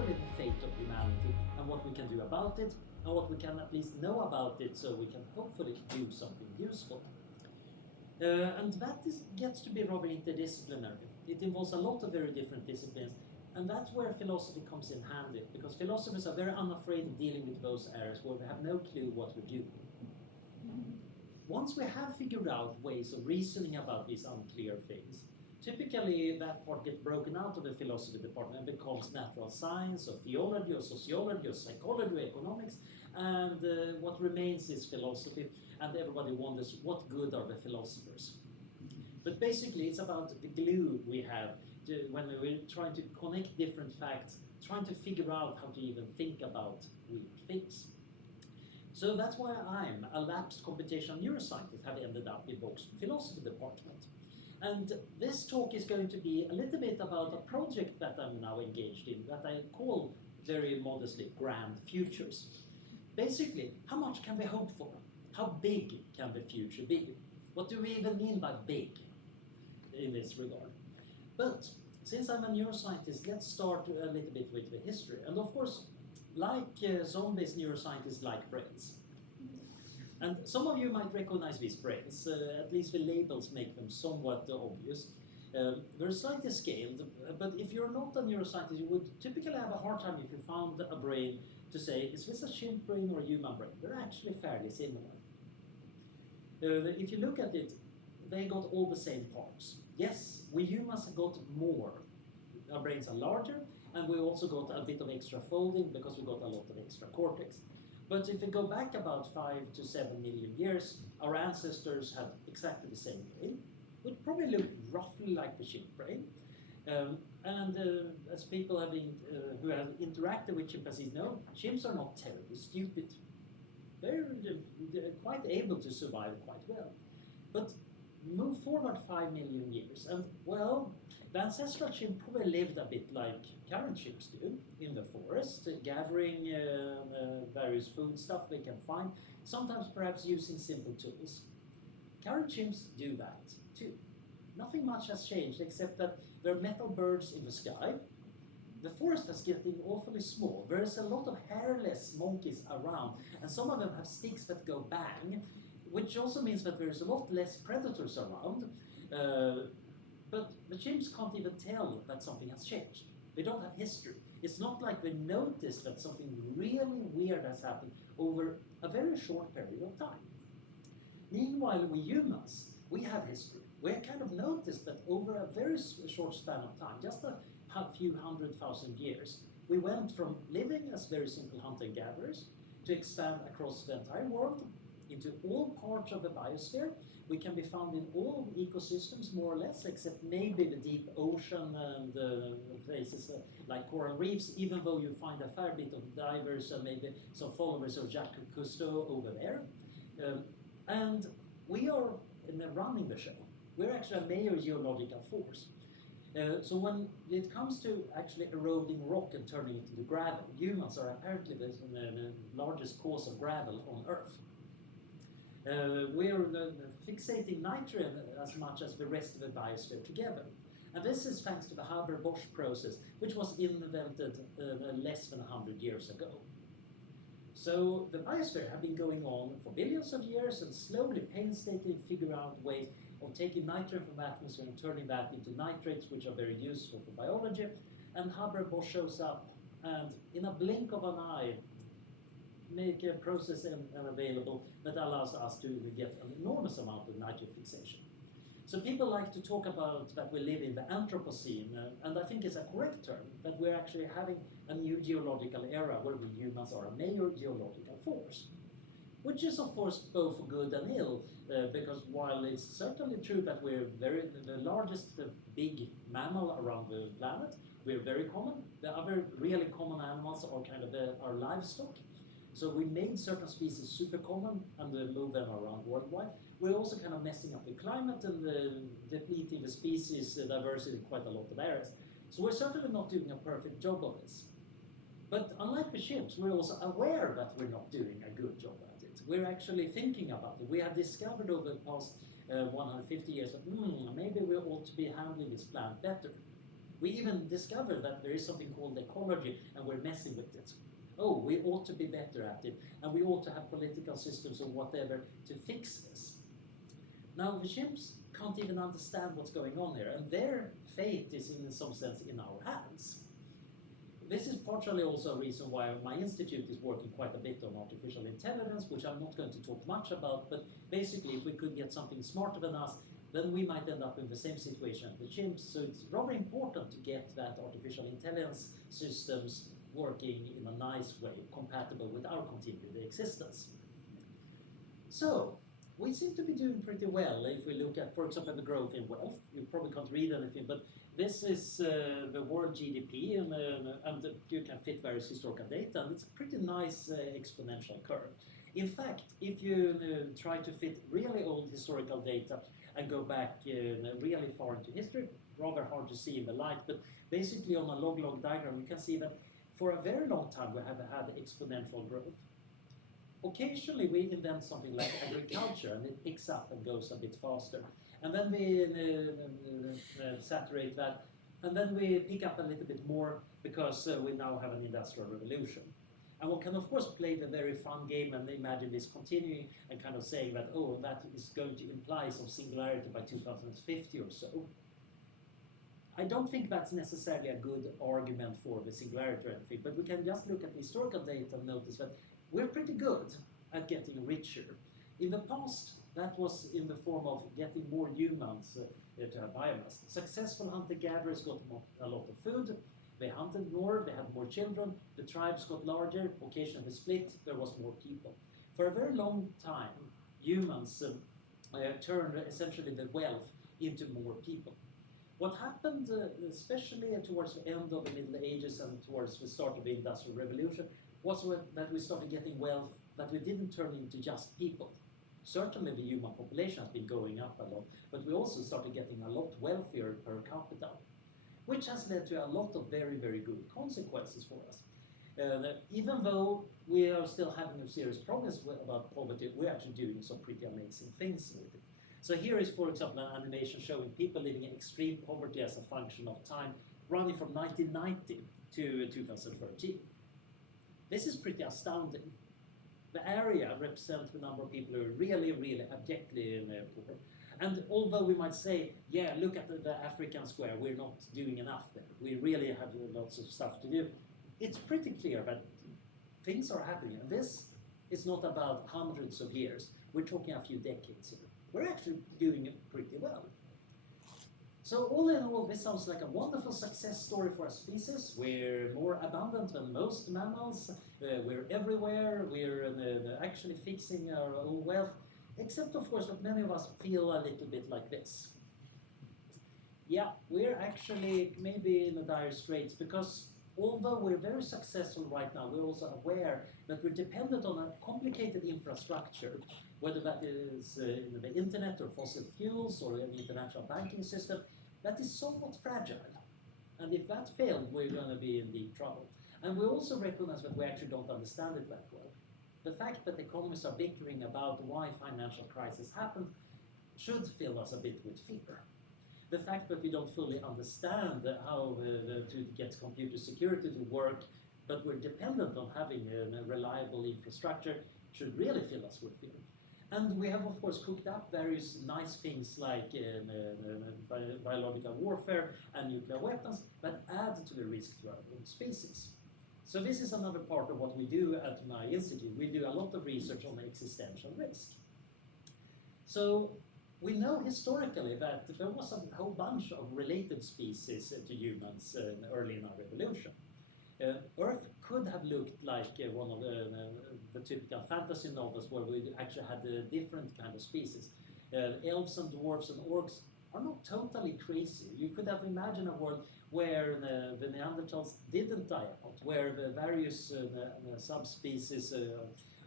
hopefully the fate of humanity and what we can do about it, and what we can at least know about it so we can hopefully do something useful. And that gets to be rather interdisciplinary. It involves a lot of very different disciplines, and that's where philosophy comes in handy, because philosophers are very unafraid of dealing with those areas where we have no clue what we're doing. Once we have figured out ways of reasoning about these unclear things, typically that part gets broken out of the philosophy department and becomes natural science, or theology, or sociology, or psychology, or economics, and what remains is philosophy, and everybody wonders what good are the philosophers. But basically it's about the glue we have when we're trying to connect different facts, trying to figure out how to even think about weird things. So that's why I'm a lapsed computational neuroscientist, have ended up in Vox's philosophy department. And this talk is going to be a little bit about a project that I'm now engaged in, that I call very modestly Grand Futures. Basically, how much can we hope for? How big can the future be? What do we even mean by big in this regard? But since I'm a neuroscientist, let's start a little bit with the history. And of course, like zombies, neuroscientists like brains. And some of you might recognize these brains, at least the labels make them somewhat obvious. They're slightly scaled, but if you're not a neuroscientist, you would typically have a hard time if you found a brain to say, is this a chimp brain or a human brain? They're actually fairly similar. If you look at it, they got all the same parts. Yes, we humans got more. Our brains are larger, and we also got a bit of extra folding because we got a lot of extra cortex. But if we go back about 5 to 7 million years, our ancestors had exactly the same brain. Would probably look roughly like the chimp brain. As people who have interacted with chimpanzees know, chimps are not terribly stupid. They're quite able to survive quite well. But move forward 5 million years, and well, the ancestral chimp probably lived a bit like current chimps do, in the forest, gathering various food stuff they can find, sometimes perhaps using simple tools. Current chimps do that too. Nothing much has changed except that there are metal birds in the sky. The forest is getting awfully small. There is a lot of hairless monkeys around, and some of them have sticks that go bang, which also means that there's a lot less predators around. But the chimps can't even tell that something has changed. They don't have history. It's not like they noticed that something really weird has happened over a very short period of time. Meanwhile, we humans, we have history. We kind of noticed that over a very short span of time, just a few 100,000 years, we went from living as very simple hunter-gatherers to expand across the entire world into all parts of the biosphere. We can be found in all ecosystems, more or less, except maybe the deep ocean and places like coral reefs, even though you find a fair bit of divers and maybe some followers of Jacques Cousteau over there. And we are running the show. We're actually a major geological force. So when it comes to actually eroding rock and turning it into gravel, humans are apparently the largest cause of gravel on Earth. We're fixating nitrogen as much as the rest of the biosphere together. And this is thanks to the Haber-Bosch process, which was invented less than 100 years ago. So the biosphere had been going on for billions of years and slowly, painstakingly figure out ways of taking nitrogen from the atmosphere and turning that into nitrates, which are very useful for biology. And Haber-Bosch shows up and in a blink of an eye make a process available that allows us to get an enormous amount of nitrogen fixation. So people like to talk about that we live in the Anthropocene, and I think it's a correct term, that we're actually having a new geological era where we humans are a major geological force. Which is of course both good and ill, because while it's certainly true that we're the largest big mammal around the planet, we're very common. The other really common animals are kind of our livestock. So we made certain species super common and move them around worldwide. We're also kind of messing up the climate and depleting the species diversity in quite a lot of areas. So we're certainly not doing a perfect job of this. But unlike the chimps, we're also aware that we're not doing a good job at it. We're actually thinking about it. We have discovered over the past 150 years that maybe we ought to be handling this plant better. We even discovered that there is something called ecology, and we're messing with it. Oh, we ought to be better at it, and we ought to have political systems or whatever to fix this. Now, the chimps can't even understand what's going on here, and their fate is in some sense in our hands. This is partially also a reason why my institute is working quite a bit on artificial intelligence, which I'm not going to talk much about, but basically if we could get something smarter than us, then we might end up in the same situation as the chimps. So it's rather important to get that artificial intelligence systems working in a nice way, compatible with our continued existence. So we seem to be doing pretty well if we look at, for example, the growth in wealth. You probably can't read anything, but this is the world GDP, and you can fit various historical data, and it's a pretty nice exponential curve. In fact, if you try to fit really old historical data and go back really far into history, rather hard to see in the light, but basically on a log-log diagram, you can see that for a very long time we have had exponential growth. Occasionally we invent something like agriculture and it picks up and goes a bit faster. And then we saturate that, and then we pick up a little bit more because we now have an industrial revolution. And one can of course play the very fun game and imagine this continuing and kind of saying that, oh, that is going to imply some singularity by 2050 or so. I don't think that's necessarily a good argument for the singularity or anything, but we can just look at the historical data and notice that we're pretty good at getting richer. In the past, that was in the form of getting more humans to have biomass. Successful hunter-gatherers got a lot of food, they hunted more, they had more children, the tribes got larger, occasionally split, there was more people. For a very long time, humans turned essentially the wealth into more people. What happened, especially towards the end of the Middle Ages and towards the start of the Industrial Revolution, was that we started getting wealth that we didn't turn into just people. Certainly the human population has been going up a lot, but we also started getting a lot wealthier per capita, which has led to a lot of very, very good consequences for us. Even though we are still having serious problems about poverty, we're actually doing some pretty amazing things with it. So here is, for example, an animation showing people living in extreme poverty as a function of time, running from 1990 to 2013. This is pretty astounding. The area represents the number of people who are really, really abjectly poor. And although we might say, yeah, look at the African square, we're not doing enough there. We really have lots of stuff to do. It's pretty clear that things are happening. And this is not about hundreds of years. We're talking a few decades here. We're actually doing it pretty well. So all in all, this sounds like a wonderful success story for a species. We're more abundant than most mammals. We're everywhere. We're actually fixing our own wealth. Except, of course, that many of us feel a little bit like this. Yeah, we're actually maybe in the dire straits because although we're very successful right now, we're also aware that we're dependent on a complicated infrastructure, whether that is the internet or fossil fuels or an international banking system, that is somewhat fragile. And if that failed, we're going to be in deep trouble. And we also recognize that we actually don't understand it that well. The fact that economists are bickering about why financial crisis happened should fill us a bit with fear. The fact that we don't fully understand how to get computer security to work, but we're dependent on having a reliable infrastructure, should really fill us with fear. And we have, of course, cooked up various nice things like biological warfare and nuclear weapons that add to the risk to our own species. So this is another part of what we do at my institute. We do a lot of research on existential risk. So we know historically that there was a whole bunch of related species to humans early in our evolution. Earth could have looked like one of the typical fantasy novels where we actually had a different kind of species. Elves and dwarves and orcs are not totally crazy. You could have imagined a world where the Neanderthals didn't die out, where the various subspecies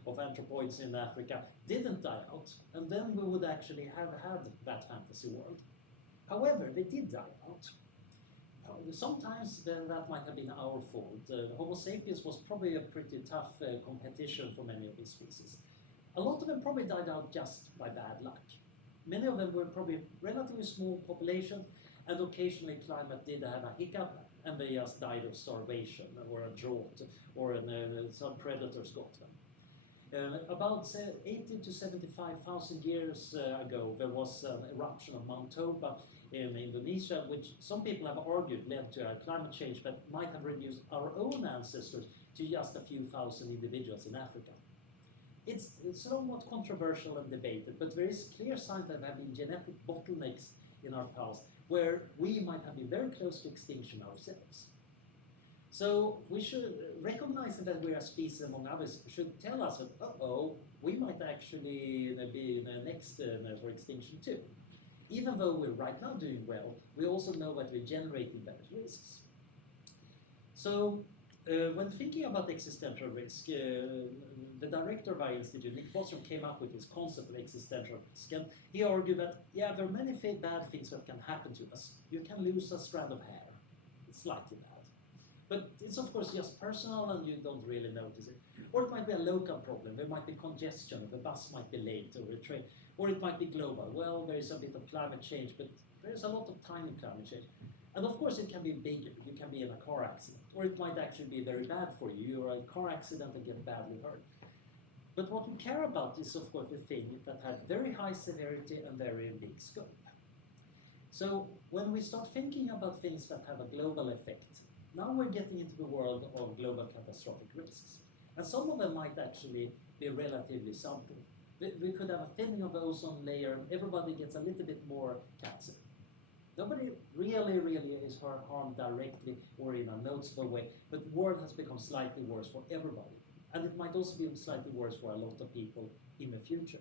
of anthropoids in Africa didn't die out, and then we would actually have had that fantasy world. However, they did die out. Sometimes that might have been our fault. Homo sapiens was probably a pretty tough competition for many of these species. A lot of them probably died out just by bad luck. Many of them were probably relatively small populations, and occasionally climate did have a hiccup and they just died of starvation or a drought or some predators got them. About 80 to 75,000 years ago, there was an eruption of Mount Toba in Indonesia, which some people have argued led to a climate change that might have reduced our own ancestors to just a few thousand individuals in Africa. It's somewhat controversial and debated, but there is clear signs that there have been genetic bottlenecks in our past where we might have been very close to extinction ourselves. So we should recognize that we are a species among others should tell us that, we might actually be next for extinction too. Even though we're right now doing well, we also know that we're generating better risks. So when thinking about existential risk, the director of our institute, Nick Bostrom, came up with this concept of existential risk. And he argued that, there are many bad things that can happen to us. You can lose a strand of hair. It's slightly bad. But it's of course just personal and you don't really notice it. Or it might be a local problem. There might be congestion, the bus might be late or a train. Or it might be global. Well, there is a bit of climate change, but there's a lot of tiny climate change. And of course it can be bigger. You can be in a car accident. Or it might actually be very bad for you. You're in a car accident and get badly hurt. But what we care about is of course the thing that have very high severity and very big scope. So when we start thinking about things that have a global effect, now we're getting into the world of global catastrophic risks. And some of them might actually be relatively subtle. We could have a thinning of the ozone layer and everybody gets a little bit more cancer. Nobody really is harmed directly or in a noticeable way, but the world has become slightly worse for everybody. And it might also be slightly worse for a lot of people in the future.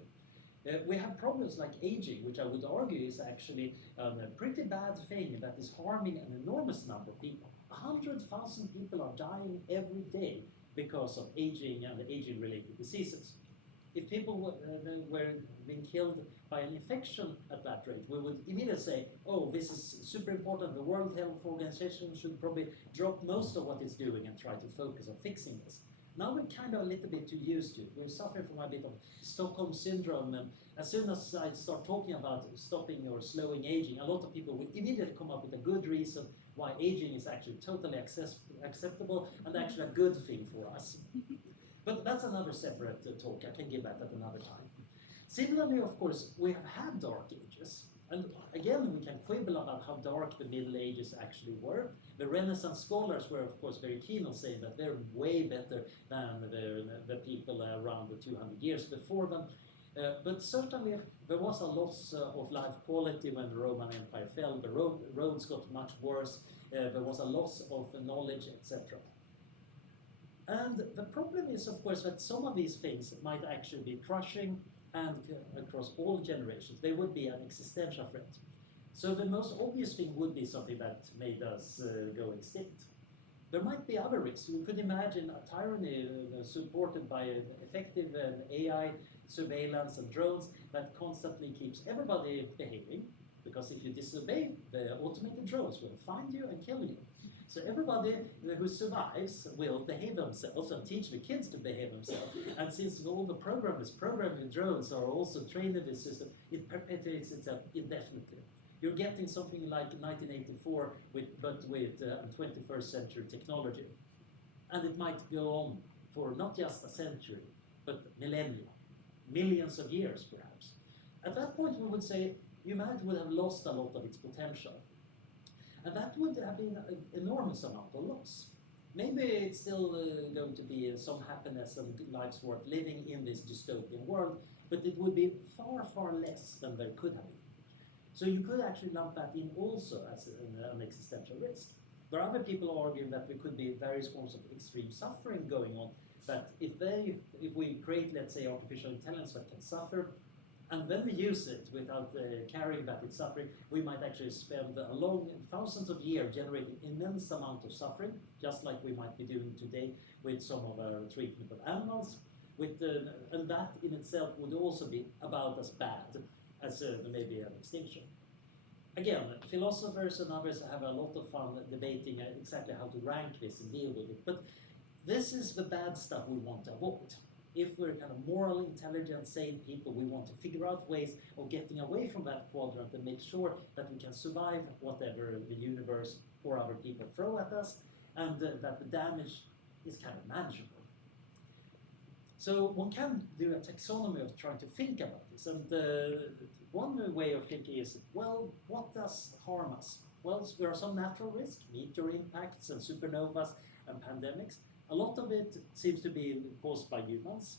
We have problems like aging, which I would argue is actually a pretty bad thing that is harming an enormous number of people. 100,000 people are dying every day because of aging and aging-related diseases. If people were being killed by an infection at that rate, we would immediately say, this is super important. The World Health Organization should probably drop most of what it's doing and try to focus on fixing this. Now we're kind of a little bit too used to it. We're suffering from a bit of Stockholm syndrome, and as soon as I start talking about stopping or slowing aging, a lot of people will immediately come up with a good reason why aging is actually totally acceptable and actually a good thing for us. But that's another separate talk. I can give that at another time. Similarly, of course, we have had dark ages. And again, we can quibble about how dark the Middle Ages actually were. The Renaissance scholars were, of course, very keen on saying that they're way better than the people around the 200 years before them. But certainly, there was a loss of life quality when the Roman Empire fell. The roads got much worse. There was a loss of knowledge, etc. And the problem is, of course, that some of these things might actually be crushing and across all generations. They would be an existential threat. So the most obvious thing would be something that made us go extinct. There might be other risks. You could imagine a tyranny supported by effective AI surveillance and drones that constantly keeps everybody behaving, because if you disobey, the automated drones will find you and kill you. So everybody who survives will behave themselves and teach the kids to behave themselves. And since all the programmers programming drones are also trained in this system, it perpetuates itself indefinitely. You're getting something like 1984, but with 21st century technology. And it might go on for not just a century, but millennia, millions of years perhaps. At that point we would say humanity would have lost a lot of its potential. And that would have been an enormous amount of loss. Maybe it's still going to be some happiness and lives worth living in this dystopian world, but it would be far less than there could have been. So you could actually lump that in also as an existential risk. There are other people arguing that there could be various forms of extreme suffering going on, that if we create, let's say, artificial intelligence that can suffer, and then we use it without caring that it's suffering, we might actually spend a long thousands of years generating immense amount of suffering, just like we might be doing today with some of our treatment of animals. And that in itself would also be about as bad as maybe an extinction. Again, philosophers and others have a lot of fun debating exactly how to rank this and deal with it. But this is the bad stuff we want to avoid. If we're kind of moral, intelligent, sane people, we want to figure out ways of getting away from that quadrant and make sure that we can survive whatever the universe or other people throw at us, and that the damage is kind of manageable. So one can do a taxonomy of trying to think about this, and one way of thinking is, well, what does harm us? Well, there are some natural risks, meteor impacts and supernovas and pandemics. A lot of it seems to be caused by humans.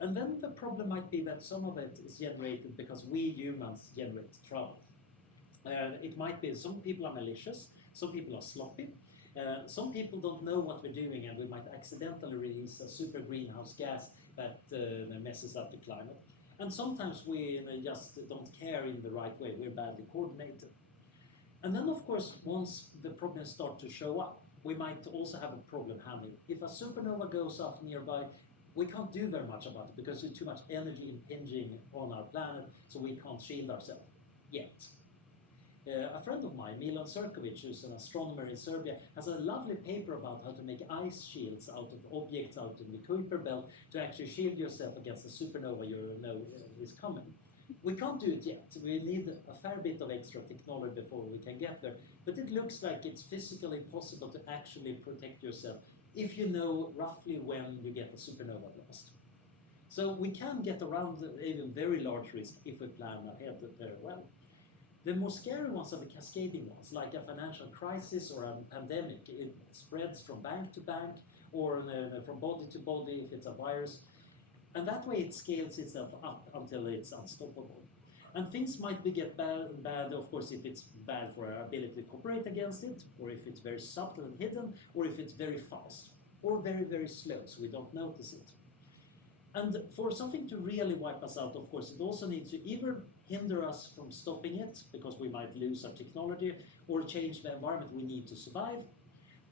And then the problem might be that some of it is generated because we humans generate trouble. It might be some people are malicious, some people are sloppy, some people don't know what we're doing, and we might accidentally release a super greenhouse gas that messes up the climate. And sometimes we just don't care in the right way, we're badly coordinated. And then, of course, once the problems start to show up, we might also have a problem handling. If a supernova goes off nearby, we can't do very much about it because there's too much energy impinging on our planet, so we can't shield ourselves yet. A friend of mine, Milan Serkovic, who's an astronomer in Serbia, has a lovely paper about how to make ice shields out of objects out in the Kuiper belt to actually shield yourself against a supernova you know is coming. We can't do it yet. We need a fair bit of extra technology before we can get there. But it looks like it's physically possible to actually protect yourself if you know roughly when you get a supernova blast. So we can get around even very large risk if we plan ahead very well. The more scary ones are the cascading ones, like a financial crisis or a pandemic. It spreads from bank to bank or from body to body if it's a virus. And that way it scales itself up until it's unstoppable. And things might get bad, of course, if it's bad for our ability to cooperate against it, or if it's very subtle and hidden, or if it's very fast, or very, very slow, so we don't notice it. And for something to really wipe us out, of course, it also needs to either hinder us from stopping it, because we might lose our technology, or change the environment we need to survive,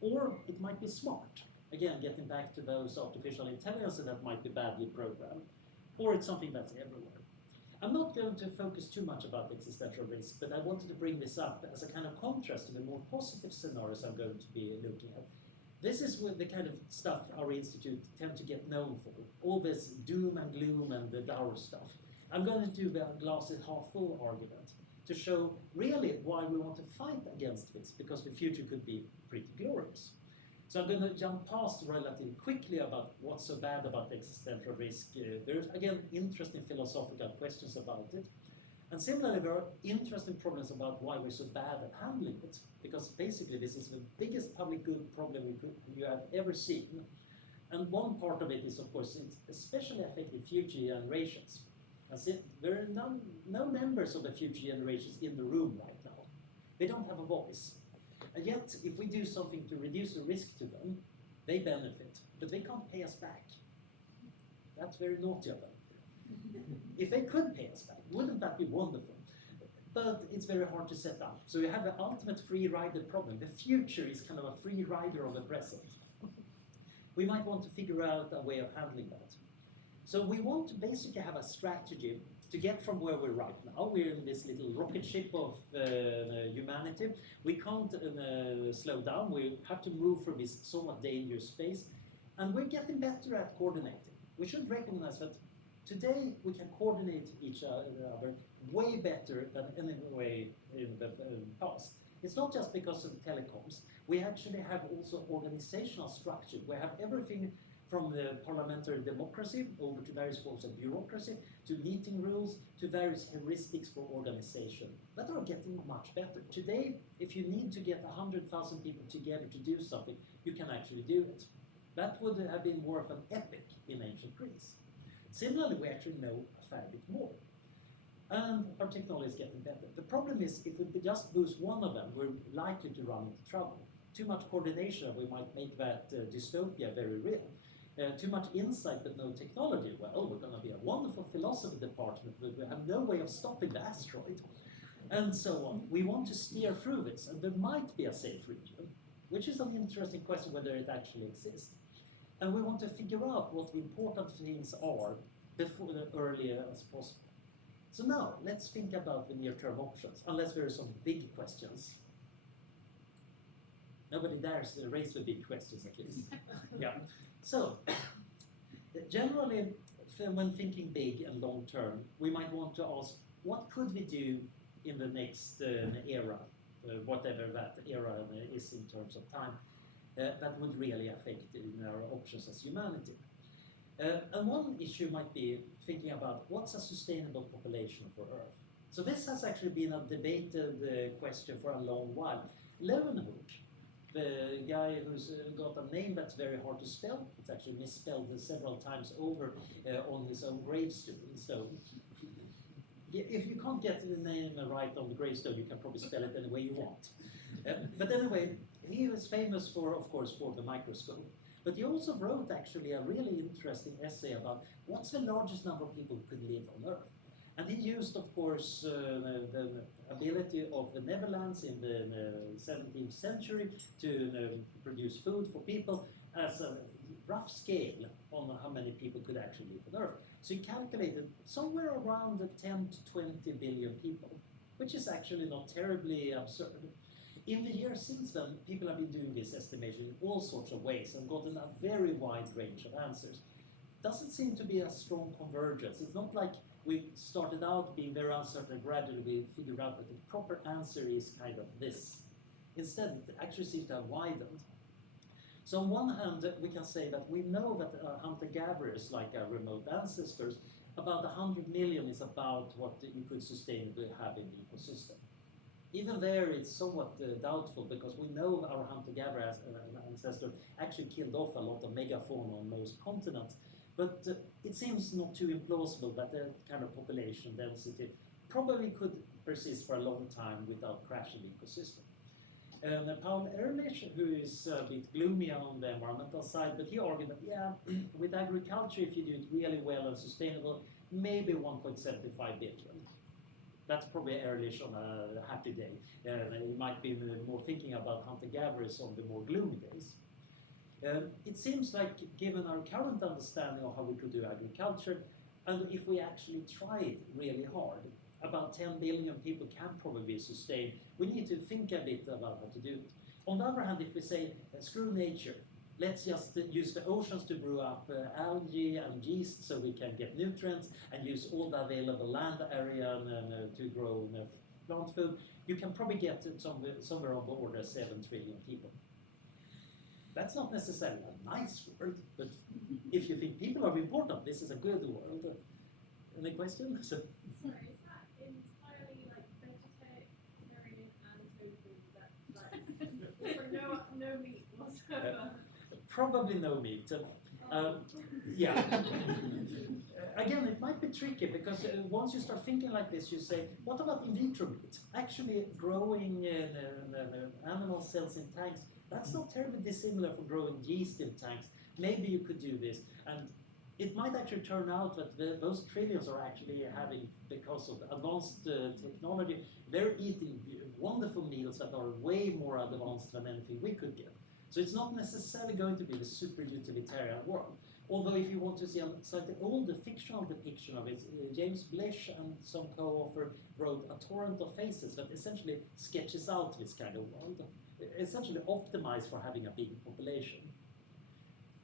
or it might be smart. Again, getting back to those artificial intelligences that might be badly programmed, or it's something that's everywhere. I'm not going to focus too much about existential risk, but I wanted to bring this up as a kind of contrast to the more positive scenarios I'm going to be looking at. This is the kind of stuff our institute tend to get known for, all this doom and gloom and the dour stuff. I'm going to do the glass is half full argument to show really why we want to fight against this, because the future could be pretty glorious. So I'm going to jump past relatively quickly about what's so bad about existential risk. There's, again, interesting philosophical questions about it. And similarly, there are interesting problems about why we're so bad at handling it, because basically this is the biggest public good problem you have ever seen. And one part of it is, of course, it's especially affecting future generations. As if there are no members of the future generations in the room right now. They don't have a voice. And yet, if we do something to reduce the risk to them, they benefit, but they can't pay us back. That's very naughty of them. If they could pay us back, wouldn't that be wonderful? But it's very hard to set up. So you have the ultimate free rider problem. The future is kind of a free rider of the present. We might want to figure out a way of handling that. So we want to basically have a strategy to get from where we're right now. We're in this little rocket ship of humanity. We can't slow down. We have to move through this somewhat dangerous space. And we're getting better at coordinating. We should recognize that today we can coordinate each other way better than any way in the past. It's not just because of the telecoms. We actually have also organizational structure. We have everything from the parliamentary democracy over to various forms of bureaucracy, to meeting rules, to various heuristics for organization that are getting much better. Today, if you need to get 100,000 people together to do something, you can actually do it. That would have been more of an epic in ancient Greece. Similarly, we actually know a fair bit more. And our technology is getting better. The problem is, if we just boost one of them, we're likely to run into trouble. Too much coordination, we might make that dystopia very real. Too much insight but no technology, well, we're going to be a wonderful philosophy department, but we have no way of stopping the asteroid, and so on. We want to steer through this, and there might be a safe region, which is an interesting question whether it actually exists. And we want to figure out what the important things are before earlier as possible. So now, let's think about the near-term options, unless there are some big questions. Nobody dares raise the big questions, at least. Yeah. So, Generally, when thinking big and long term, we might want to ask, what could we do in the next era, whatever that era is in terms of time, that would really affect our options as humanity. And one issue might be thinking about what's a sustainable population for Earth. So this has actually been a debated question for a long while. Leeuwenhoek, the guy who's got a name that's very hard to spell, it's actually misspelled several times over on his own gravestone. So if you can't get the name right on the gravestone, you can probably spell it any way you want. But anyway, he was famous for, of course, for the microscope. But he also wrote actually a really interesting essay about what's the largest number of people who could live on Earth. And he used, of course, the ability of the Netherlands in the 17th century to produce food for people as a rough scale on how many people could actually live on Earth. So he calculated somewhere around 10 to 20 billion people, which is actually not terribly absurd. In the years since then, people have been doing this estimation in all sorts of ways and gotten a very wide range of answers. Doesn't seem to be a strong convergence. It's not like we started out being very uncertain, gradually we figured out that the proper answer is kind of this. Instead, it actually seems to have widened. So on one hand, we can say that we know that hunter-gatherers, like our remote ancestors, about 100 million is about what you could sustainably have in the ecosystem. Even there, it's somewhat doubtful because we know our hunter-gatherer ancestors actually killed off a lot of megafauna on most continents. But it seems not too implausible that that kind of population density probably could persist for a long time without crashing the ecosystem. Paul Ehrlich, who is a bit gloomy on the environmental side, but he argued that, yeah, with agriculture, if you do it really well and sustainable, maybe 1.75 billion. That's probably Ehrlich on a happy day. He might be more thinking about hunter-gatherers on the more gloomy days. It seems like, given our current understanding of how we could do agriculture, and if we actually tried really hard, about 10 billion people can probably be sustained. We need to think a bit about how to do it. On the other hand, if we say, screw nature, let's just use the oceans to brew up algae and yeast so we can get nutrients and use all the available land area to grow plant food, you can probably get to somewhere on the order of 7 trillion people. That's not necessarily a nice world, but if you think people are important, this is a good world. Any questions? Sorry, is that entirely like vegetarian and tofu? No meat whatsoever? Probably no meat. Yeah. Again, it might be tricky because once you start thinking like this, you say, what about in vitro meat? Actually, growing animal cells in tanks, that's not terribly dissimilar from growing yeast in tanks. Maybe you could do this. And it might actually turn out that those trillions are actually having, because of advanced technology, they're eating wonderful meals that are way more advanced than anything we could get. So it's not necessarily going to be the super utilitarian world. Although if you want to see a slightly older fictional depiction of it, James Blish and some co-author wrote A Torrent of Faces that essentially sketches out this kind of world, essentially optimized for having a big population.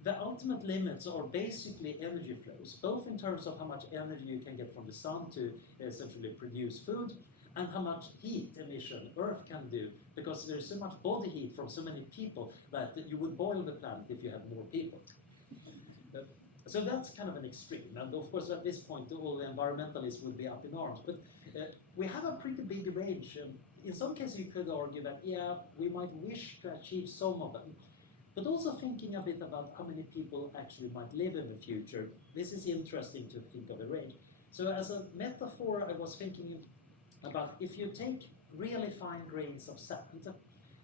The ultimate limits are basically energy flows, both in terms of how much energy you can get from the sun to essentially produce food, and how much heat emission Earth can do, because there's so much body heat from so many people that you would boil the planet if you had more people. So that's kind of an extreme, and of course at this point all the environmentalists would be up in arms, but we have a pretty big range, and in some cases you could argue that, yeah, we might wish to achieve some of them, but also thinking a bit about how many people actually might live in the future. This is interesting to think of the range. So as a metaphor, I was thinking about if you take really fine grains of sand,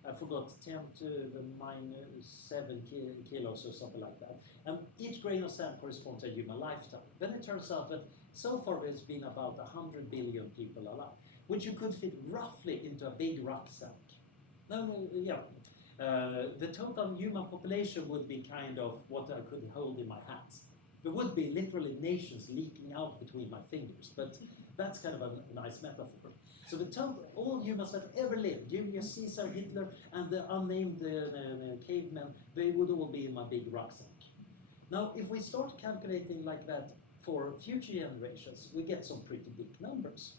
I forgot 10 to the -7 kilos or something like that, and each grain of sand corresponds to a human lifetime. Then it turns out that so far there's been about 100 billion people alive, which you could fit roughly into a big rucksack. The total human population would be kind of what I could hold in my hands. There would be literally nations leaking out between my fingers, but that's kind of a nice metaphor. So the total, all humans that ever lived, Julius Caesar, Hitler, and the unnamed cavemen, they would all be in my big rucksack. Now, if we start calculating like that for future generations, we get some pretty big numbers.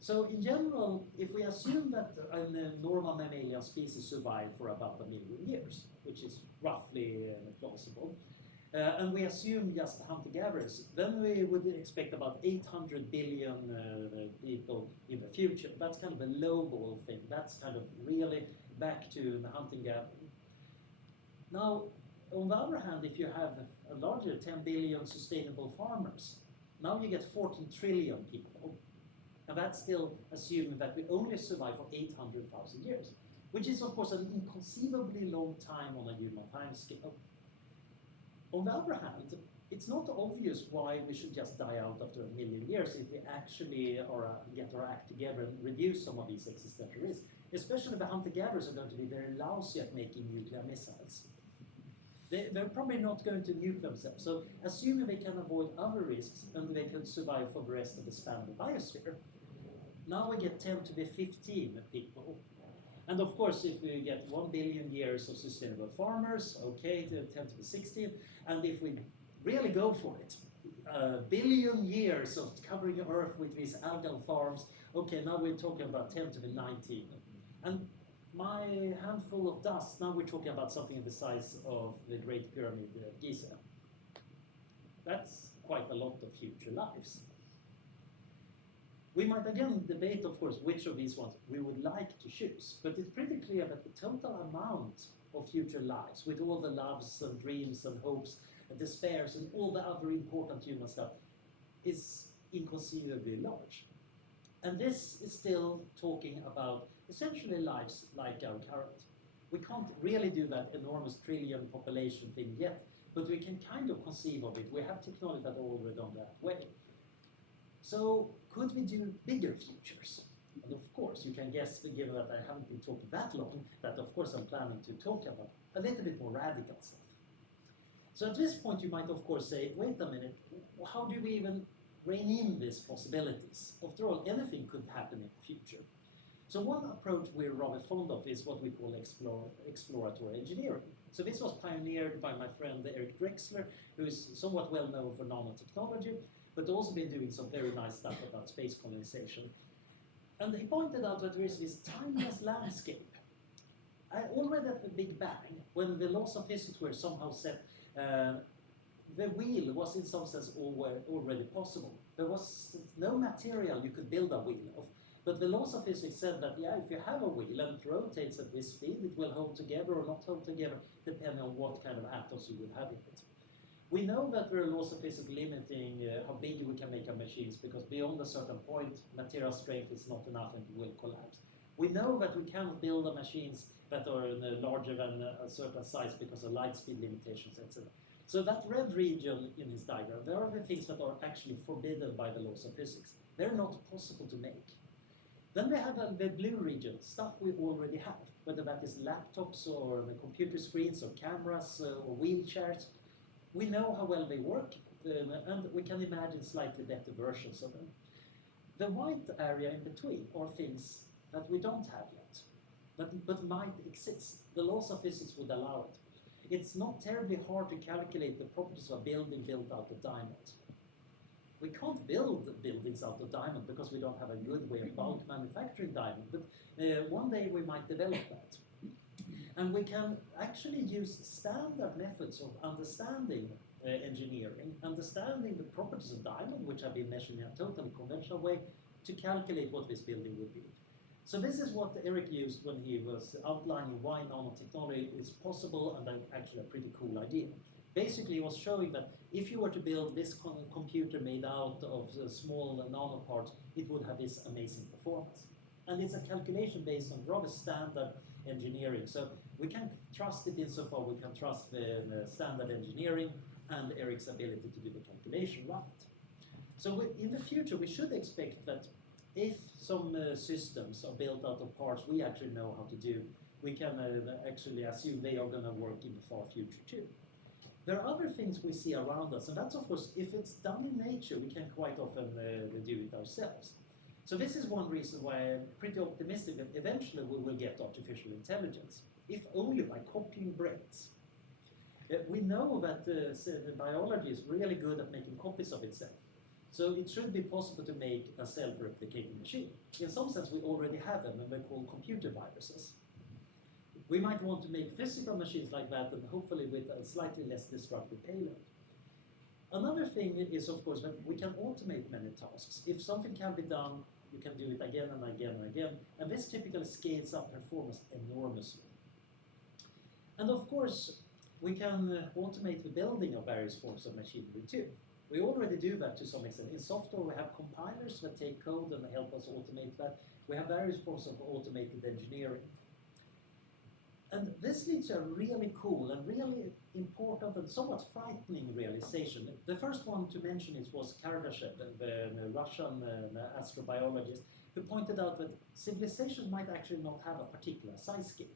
So in general, if we assume that a normal mammalian species survive for about 1 million years, which is roughly plausible, and we assume just hunter-gatherers, then we would expect about 800 billion people in the future. That's kind of a lowball thing. That's kind of really back to the hunting-gathering. Now, on the other hand, if you have a larger 10 billion sustainable farmers, now you get 14 trillion people. And that's still assuming that we only survive for 800,000 years, which is, of course, an inconceivably long time on a human time scale. On the other hand, it's not obvious why we should just die out after 1 million years if we actually get our act together and reduce some of these existential risks. Especially the hunter-gatherers are going to be very lousy at making nuclear missiles. They're probably not going to nuke themselves. So assuming they can avoid other risks and they can survive for the rest of the span of the biosphere, now we get 10 to the 15 people. And of course, if we get 1 billion years of sustainable farmers, okay, to 10 to the 16. And if we really go for it, 1 billion years of covering Earth with these algal farms, okay, now we're talking about 10 to the 19. And my handful of dust, now we're talking about something the size of the Great Pyramid of Giza. That's quite a lot of future lives. We might again debate, of course, which of these ones we would like to choose, but it's pretty clear that the total amount of future lives, with all the loves and dreams and hopes and despairs and all the other important human stuff, is inconceivably large. And this is still talking about essentially lives like our current. We can't really do that enormous trillion population thing yet, but we can kind of conceive of it. We have technology that are already on that way. So could we do bigger futures? And of course, you can guess, given that I haven't been talking that long, that of course I'm planning to talk about a little bit more radical stuff. So at this point you might of course say, wait a minute, how do we even rein in these possibilities? After all, anything could happen in the future. So one approach we're rather fond of is what we call exploratory engineering. So this was pioneered by my friend Eric Drexler, who is somewhat well known for nanotechnology, but also been doing some very nice stuff about space colonization. And he pointed out that there is this timeless landscape. Already at the Big Bang, when the laws of physics were somehow set, the wheel was in some sense already possible. There was no material you could build a wheel of, but the laws of physics said that, yeah, if you have a wheel and it rotates at this speed, it will hold together or not hold together, depending on what kind of atoms you will have in it. We know that there are laws of physics limiting how big we can make our machines, because beyond a certain point, material strength is not enough and it will collapse. We know that we cannot build machines that are larger than a certain size because of light speed limitations, etc. So that red region in this diagram, there are the things that are actually forbidden by the laws of physics. They're not possible to make. Then we have the blue region, stuff we already have, whether that is laptops or the computer screens or cameras or wheelchairs. We know how well they work, and we can imagine slightly better versions of them. The white area in between are things that we don't have yet, but might exist. The laws of physics would allow it. It's not terribly hard to calculate the properties of a building built out of diamond. We can't build buildings out of diamond because we don't have a good way of bulk manufacturing diamond, but one day we might develop that. And we can actually use standard methods of understanding engineering, understanding the properties of diamond, which have been measured in a totally conventional way, to calculate what this building would be. So this is what Eric used when he was outlining why nanotechnology is possible, and actually a pretty cool idea. Basically, he was showing that if you were to build this computer made out of small nanoparts, it would have this amazing performance. And it's a calculation based on rather standard engineering. So we can trust it insofar we can trust the standard engineering and Eric's ability to do the calculation right. So in the future, we should expect that if some systems are built out of parts we actually know how to do, we can actually assume they are going to work in the far future too. There are other things we see around us, and that's of course, if it's done in nature, we can quite often do it ourselves. So this is one reason why I'm pretty optimistic that eventually we will get artificial intelligence, if only by copying brains. We know that the biology is really good at making copies of itself. So it should be possible to make a self-replicating machine. In some sense, we already have them, and they're called computer viruses. We might want to make physical machines like that, and hopefully with a slightly less destructive payload. Another thing is, of course, that we can automate many tasks. If something can be done, you can do it again and again and again, and this typically scales up performance enormously. And of course, we can automate the building of various forms of machinery too. We already do that to some extent. In software, we have compilers that take code and help us automate that. We have various forms of automated engineering. And this leads to a really cool and really important and somewhat frightening realization. The first one to mention was Kardashev, the Russian astrobiologist, who pointed out that civilizations might actually not have a particular size scale.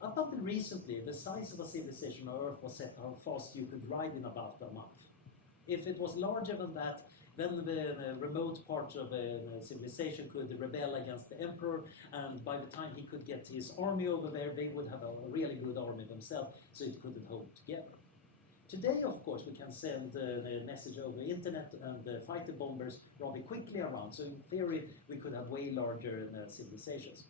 Up until recently, the size of a civilization on Earth was set to how fast you could ride in about a month. If it was larger than that, then the remote parts of a civilization could rebel against the emperor, and by the time he could get his army over there, they would have a really good army themselves, so it couldn't hold together. Today, of course, we can send the message over the internet and fighter bombers rather quickly around, so in theory, we could have way larger civilizations.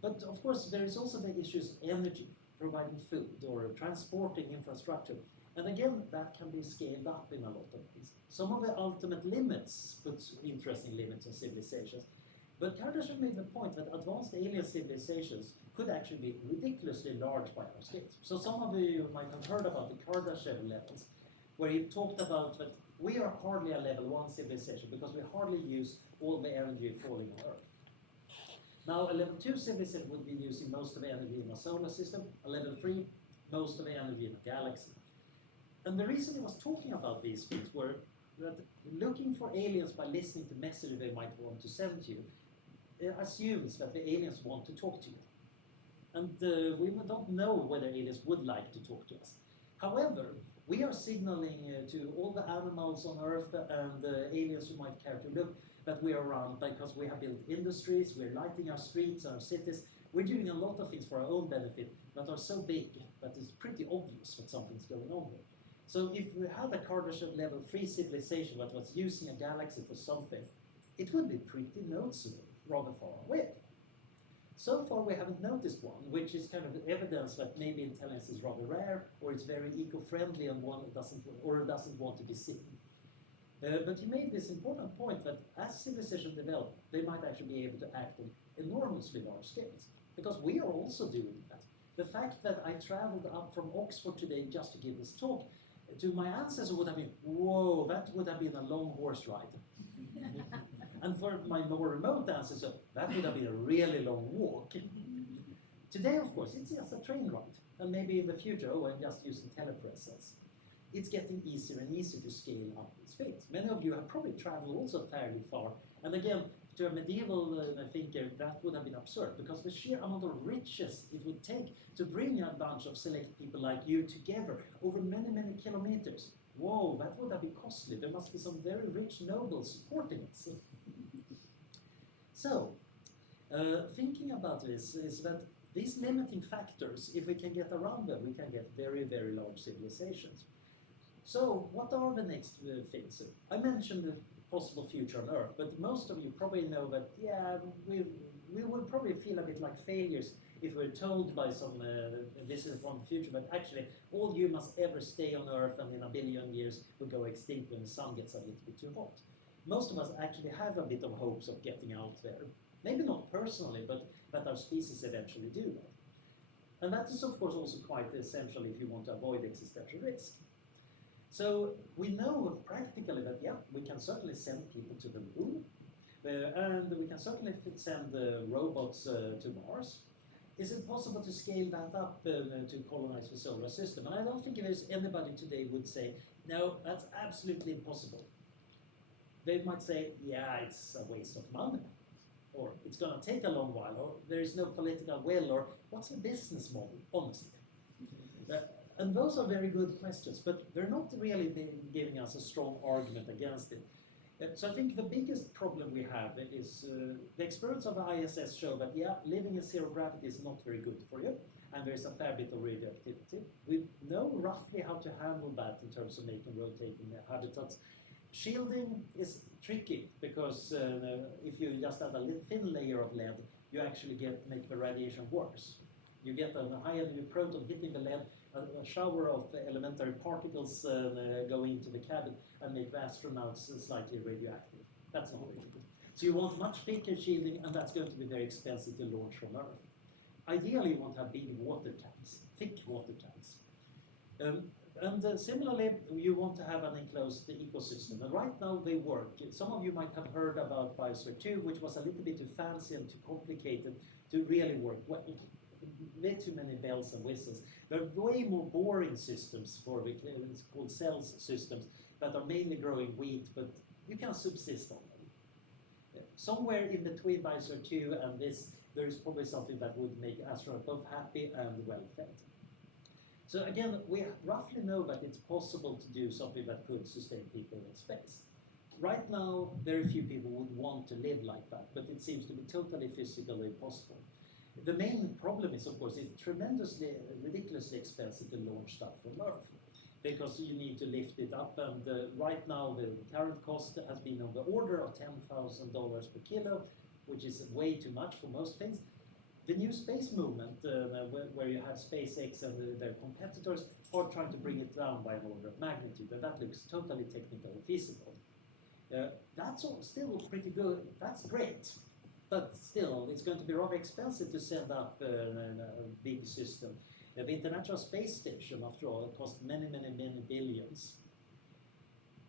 But of course, there is also the issues of energy, providing food or transporting infrastructure. And again, that can be scaled up in a lot of ways. Some of the ultimate limits put interesting limits on civilizations. But Kardashev made the point that advanced alien civilizations could actually be ridiculously large by our scales. So some of you might have heard about the Kardashev levels, where he talked about that we are hardly a level 1 civilization because we hardly use all the energy falling on Earth. Now, a level 2 civilization would be using most of the energy in a solar system, a level 3, most of the energy in a galaxy. And the reason he was talking about these things were that looking for aliens by listening to messages they might want to send to you assumes that the aliens want to talk to you. And we don't know whether aliens would like to talk to us. However, we are signaling to all the animals on Earth and aliens who might care to look that we are around because we have built industries, we're lighting our streets, our cities. We're doing a lot of things for our own benefit that are so big that it's pretty obvious that something's going on here. So if we had a Kardashev level 3 civilization that was using a galaxy for something, it would be pretty noticeable, rather far away. So far we haven't noticed one, which is kind of evidence that maybe intelligence is rather rare, or it's very eco-friendly and one doesn't want to be seen. But he made this important point that as civilization develop, they might actually be able to act on enormously large scales, because we are also doing that. The fact that I traveled up from Oxford today just to give this talk, to my ancestors would have been, whoa, that would have been a long horse ride. And for my more remote ancestors, that would have been a really long walk. Today, of course, it's just a train ride. And maybe in the future, I'm just using telepresence. It's getting easier and easier to scale up these things. Many of you have probably traveled also fairly far. And again, to a medieval thinker, that would have been absurd, because the sheer amount of riches it would take to bring a bunch of select people like you together over many, many kilometers. Whoa, that would have been costly. There must be some very rich nobles supporting us. So, thinking about this is that these limiting factors, if we can get around them, we can get very, very large civilizations. So, what are the next things? I mentioned the possible future on Earth, but most of you probably know that, yeah, we would probably feel a bit like failures if we're told by some visitors from the future that actually all humans ever stay on Earth and in a billion years will go extinct when the sun gets a little bit too hot. Most of us actually have a bit of hopes of getting out there. Maybe not personally, but that our species eventually do that. And that is, of course, also quite essential if you want to avoid existential risk. So we know practically that, yeah, we can certainly send people to the moon, and we can certainly send robots to Mars. Is it possible to scale that up to colonize the solar system? And I don't think there's anybody today would say, no, that's absolutely impossible. They might say, yeah, it's a waste of money, or it's going to take a long while, or there is no political will, or what's the business model, honestly? And those are very good questions, but they're not really giving us a strong argument against it. So I think the biggest problem we have is the experiments of the ISS show that, yeah, living in zero gravity is not very good for you. and there's a fair bit of radioactivity. We know roughly how to handle that in terms of making rotating habitats. Shielding is tricky because if you just add a thin layer of lead, you actually make the radiation worse. You get a high energy proton hitting the lead, a shower of elementary particles go into the cabin and make the astronauts slightly radioactive. That's not very good. So you want much thicker shielding, and that's going to be very expensive to launch from Earth. Ideally, you want to have big water tanks, thick water tanks. Similarly, you want to have an enclosed ecosystem. And right now they work. Some of you might have heard about Biosphere 2, which was a little bit too fancy and too complicated to really work well. Way too many bells and whistles. There are way more boring systems for it's called cells systems that are mainly growing wheat, but you can subsist on them. Somewhere in between Biosphere 2 and this, there is probably something that would make astronauts both happy and well fed. So again, we roughly know that it's possible to do something that could sustain people in space. Right now, very few people would want to live like that, but it seems to be totally physically impossible. The main problem is, of course, it's tremendously, ridiculously expensive to launch stuff from Earth because you need to lift it up, and right now the current cost has been on the order of $10,000 per kilo, which is way too much for most things. The new space movement, where you have SpaceX and their competitors, are trying to bring it down by an order of magnitude, and that looks totally technically feasible. That's still pretty good. That's great. But still, it's going to be rather expensive to set up a big system. The International Space Station, after all, cost many, many, many billions.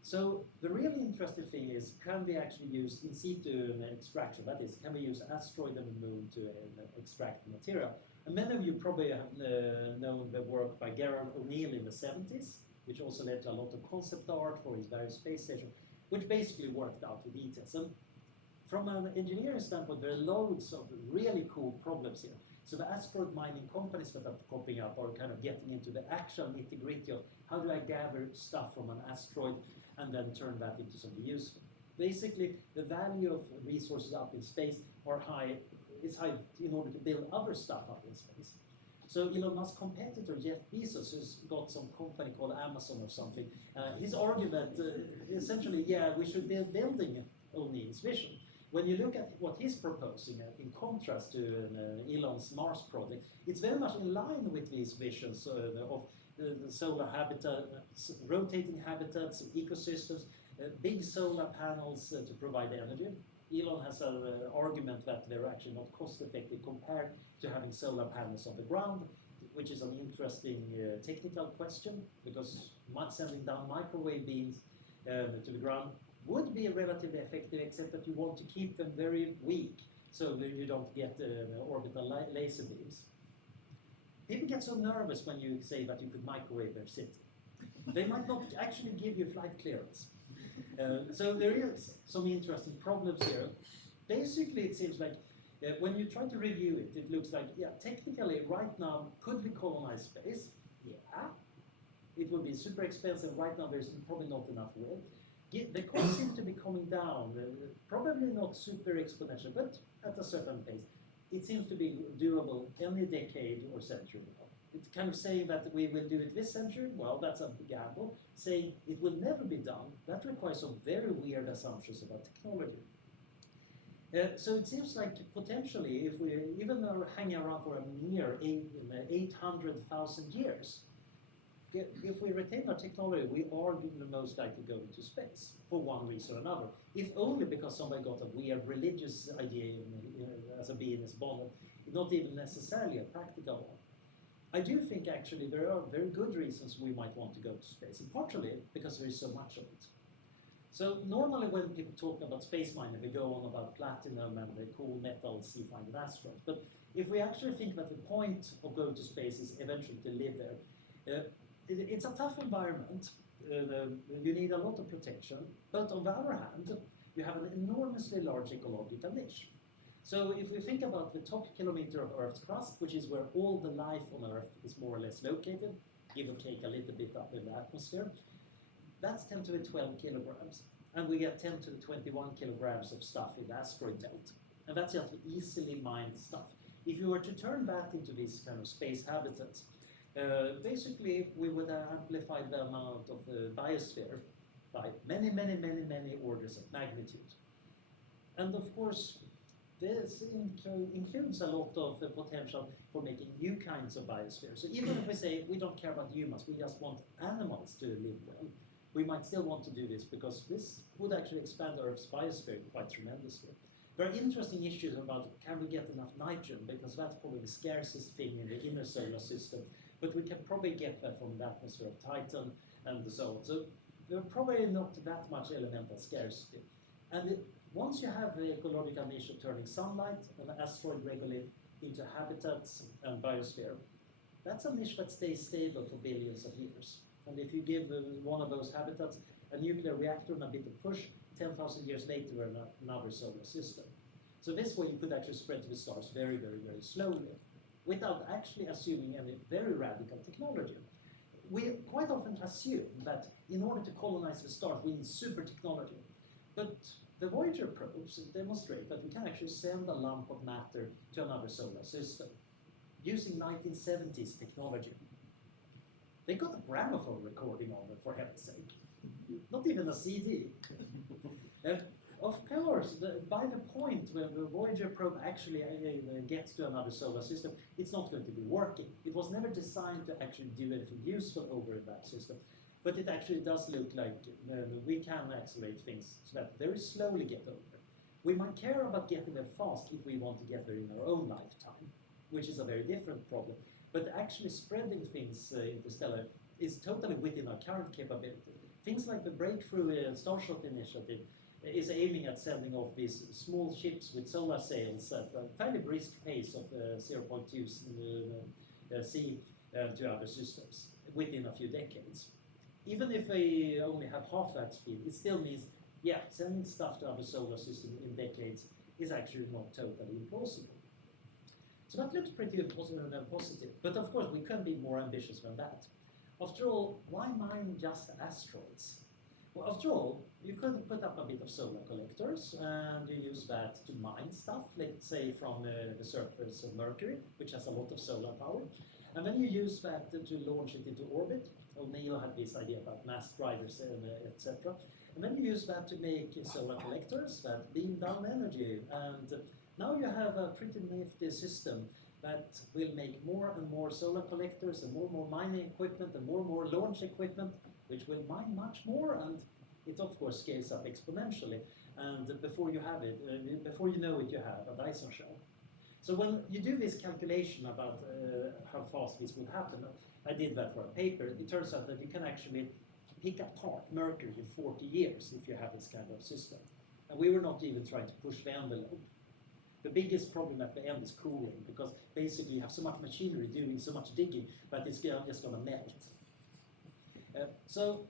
So the really interesting thing is, can we actually use in situ extraction? That is, can we use asteroid and the moon to extract material? And many of you probably have known the work by Gerard O'Neill in the 70s, which also led to a lot of concept art for his various space stations, which basically worked out the details. And from an engineering standpoint, there are loads of really cool problems here. So the asteroid mining companies that are popping up are kind of getting into the actual nitty-gritty of how do I gather stuff from an asteroid and then turn that into something useful. Basically, the value of resources up in space is high in order to build other stuff up in space. So Elon Musk's competitor, Jeff Bezos, has got some company called Amazon or something. His argument, essentially, yeah, we should be building O'Neill's vision. When you look at what he's proposing, in contrast to Elon's Mars project, it's very much in line with these visions of the solar habitat, rotating habitats, ecosystems, big solar panels to provide energy. Elon has an argument that they're actually not cost-effective compared to having solar panels on the ground, which is an interesting technical question, because sending down microwave beams to the ground would be relatively effective, except that you want to keep them very weak so that you don't get orbital laser beams. People get so nervous when you say that you could microwave their city. They might not actually give you flight clearance. So there is some interesting problems here. Basically, it seems like when you try to review it, it looks like, yeah, technically, right now, could we colonize space? Yeah. It would be super expensive. Right now, there's probably not enough wood. The cost seems to be coming down, probably not super exponential, but at a certain pace. It seems to be doable any decade or century. It's kind of saying that we will do it this century, well, that's a gamble. Saying it will never be done, that requires some very weird assumptions about technology. So it seems like potentially, if we even hang around for a mere 800,000 years, if we retain our technology, we are the most likely going to space for one reason or another. If only because somebody got a weird religious idea as a being is born, not even necessarily a practical one. I do think actually there are very good reasons we might want to go to space, and partially because there is so much of it. So normally when people talk about space mining, they go on about platinum and the cool metals you find in asteroids. But if we actually think that the point of going to space is eventually to live there, it's a tough environment. You need a lot of protection. But on the other hand, you have an enormously large ecological niche. So if we think about the top kilometer of Earth's crust, which is where all the life on Earth is more or less located, give or take a little bit up in the atmosphere, that's 10 to the 12 kilograms. And we get 10 to the 21 kilograms of stuff in the asteroid belt. And that's just easily mined stuff. If you were to turn that into these kind of space habitats, basically we would amplify the amount of the biosphere by many, many, many, many orders of magnitude. And of course, this includes a lot of potential for making new kinds of biospheres. So even if we say we don't care about humans, we just want animals to live well, we might still want to do this because this would actually expand Earth's biosphere quite tremendously. There are interesting issues about can we get enough nitrogen, because that's probably the scarcest thing in the inner solar system. But we can probably get that from the atmosphere of Titan and so on. So there are probably not that much elemental scarcity. And once you have the ecological niche of turning sunlight and asteroid regolith into habitats and biosphere, that's a niche that stays stable for billions of years. And if you give one of those habitats a nuclear reactor and a bit of push, 10,000 years later we're in another solar system. So this way you could actually spread to the stars very, very, very slowly, without actually assuming any very radical technology. We quite often assume that in order to colonize the stars we need super technology. But the Voyager probes demonstrate that we can actually send a lump of matter to another solar system using 1970s technology. They got a gramophone recording on it, for heaven's sake. Not even a CD. Of course, by the point when the Voyager probe actually gets to another solar system, it's not going to be working. It was never designed to actually do anything useful over that system. But it actually does look like we can accelerate things so that very slowly get over. We might care about getting there fast if we want to get there in our own lifetime, which is a very different problem. But actually spreading things interstellar is totally within our current capability. Things like the Breakthrough Starshot Initiative is aiming at sending off these small ships with solar sails at a fairly brisk pace of 0.2 C to other systems within a few decades. Even if they only have half that speed, it still means, yeah, sending stuff to other solar systems in decades is actually not totally impossible. So that looks pretty positive. But of course, we can be more ambitious than that. After all, why mine just asteroids? Well, after all, you could put up a bit of solar collectors and you use that to mine stuff, let's say from the surface of Mercury, which has a lot of solar power. And then you use that to launch it into orbit. O'Neill had this idea about mass drivers, etc. And then you use that to make solar collectors that beam down energy. And now you have a pretty nifty system that will make more and more solar collectors and more mining equipment and more launch equipment, which will mine much more, and it of course scales up exponentially. And before you have it, before you know it, you have a Dyson shell. So when you do this calculation about how fast this will happen, I did that for a paper. It turns out that you can actually pick apart Mercury in 40 years if you have this kind of system. And we were not even trying to push the envelope. The biggest problem at the end is cooling, because basically you have so much machinery doing so much digging that it's just going to melt. So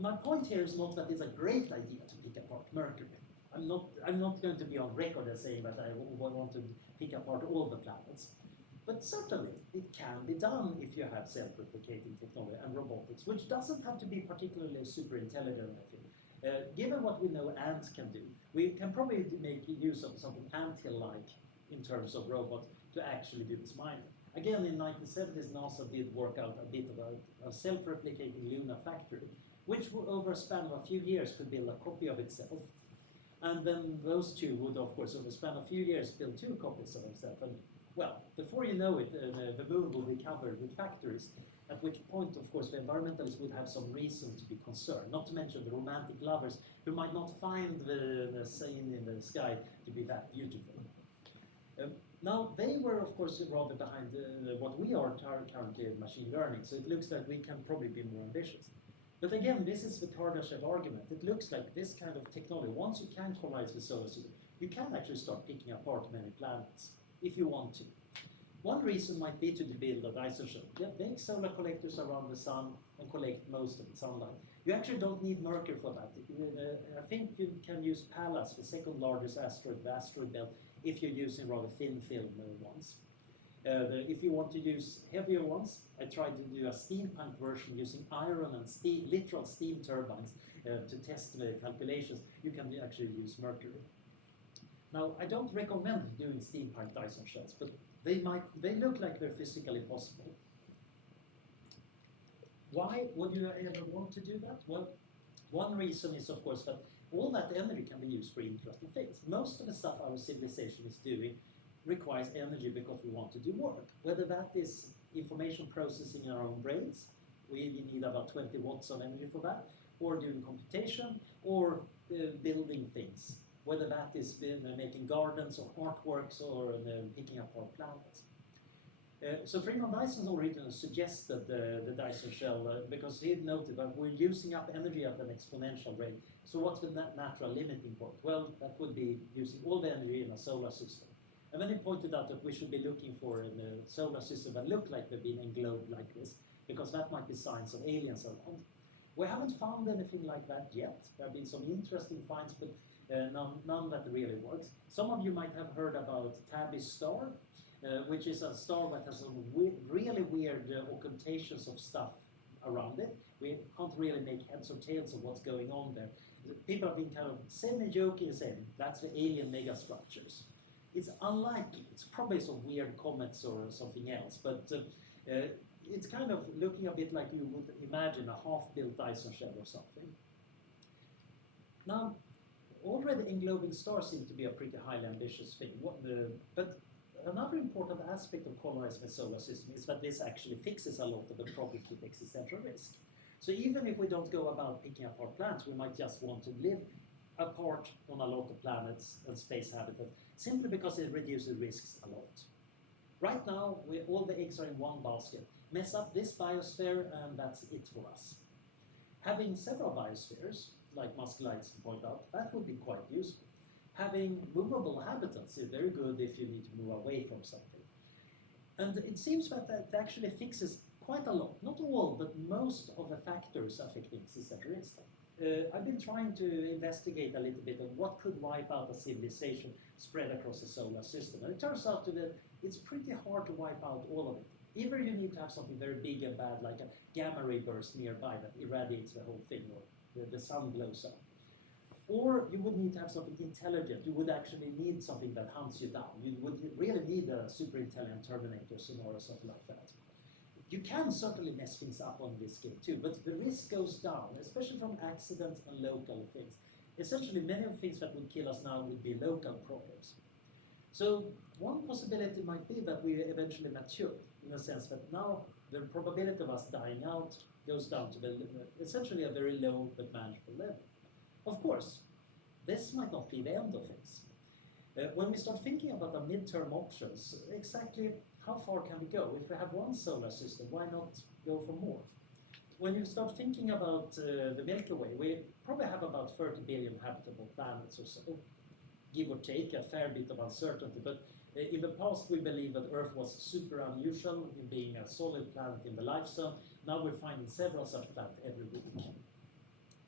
my point here is not that it's a great idea to pick apart Mercury. I'm not going to be on record as saying that I want to pick apart all the planets. But certainly, it can be done if you have self-replicating technology and robotics, which doesn't have to be particularly super intelligent, I think. Given what we know ants can do, we can probably make use of something ant-hill-like in terms of robot to actually do this mining. Again, in the 1970s, NASA did work out a bit about a self-replicating lunar factory, which over a span of a few years could build a copy of itself. And then those two would, of course, over a span of a few years, build two copies of themselves. And, well, before you know it, the moon will be covered with factories, at which point, of course, the environmentalists would have some reason to be concerned, not to mention the romantic lovers who might not find the scene in the sky to be that beautiful. Now, they were, of course, rather behind what we are currently in machine learning, so it looks like we can probably be more ambitious. But again, this is the Kardashev argument. It looks like this kind of technology, once you can colonize the solar system, you can actually start picking apart many planets, if you want to. One reason might be to build a Dyson shell. Make solar collectors around the sun and collect most of the sunlight. You actually don't need Mercury for that. I think you can use Pallas, the second largest asteroid, the asteroid belt, if you're using rather thin film ones. If you want to use heavier ones, I tried to do a steampunk version using iron and literal steam turbines to test the calculations. You can actually use Mercury. Now, I don't recommend doing steampunk Dyson shells, but They look like they're physically possible. Why would you ever want to do that? Well, one reason is, of course, that all that energy can be used for interesting things. Most of the stuff our civilization is doing requires energy because we want to do work. Whether that is information processing in our own brains, we need about 20 watts of energy for that, or doing computation, or building things. Whether that is making gardens or artworks or picking up our planets. So Freeman Dyson's originally suggested the Dyson shell because he noted that we're using up energy at an exponential rate. So what's the natural limiting point? Well, that would be using all the energy in a solar system. And then he pointed out that we should be looking for a solar system that look like they've been englobed like this, because that might be signs of aliens around. We haven't found anything like that yet. There have been some interesting finds, but none that really works. Some of you might have heard about Tabby's star, which is a star that has some really weird occultations of stuff around it. We can't really make heads or tails of what's going on there. People have been kind of semi-joking saying that's the alien megastructures. It's unlikely. It's probably some weird comets or something else, but it's kind of looking a bit like you would imagine a half-built Dyson shell or something. Now, already englobing stars seem to be a pretty highly ambitious thing, but another important aspect of colonizing a solar system is that this actually fixes a lot of the problems with existential risk. So even if we don't go about picking up our planets, we might just want to live apart on a lot of planets and space habitat, simply because it reduces risks a lot. Right now, all the eggs are in one basket. Mess up this biosphere and that's it for us. Having several biospheres, like Musk likes to point out, that would be quite useful. Having movable habitats is very good if you need to move away from something. And it seems that that actually fixes quite a lot, not all, but most of the factors affecting existential risk. I've been trying to investigate a little bit of what could wipe out a civilization spread across the solar system. And it turns out that it's pretty hard to wipe out all of it. Either you need to have something very big and bad, like a gamma ray burst nearby that irradiates the whole thing, or the sun blows up. Or you would need to have something intelligent. You would actually need something that hunts you down. You would really need a super intelligent Terminator scenario or something like that. You can certainly mess things up on this scale too, but the risk goes down, especially from accidents and local things. Essentially, many of the things that would kill us now would be local problems. So one possibility might be that we eventually mature, in the sense that now the probability of us dying out goes down to essentially a very low but manageable level. Of course, this might not be the end of things. When we start thinking about the midterm options, exactly how far can we go? If we have one solar system, why not go for more? When you start thinking about the Milky Way, we probably have about 30 billion habitable planets or so, give or take a fair bit of uncertainty. But in the past, we believed that Earth was super unusual in being a solid planet in the life zone. Now we're finding several such planets every week.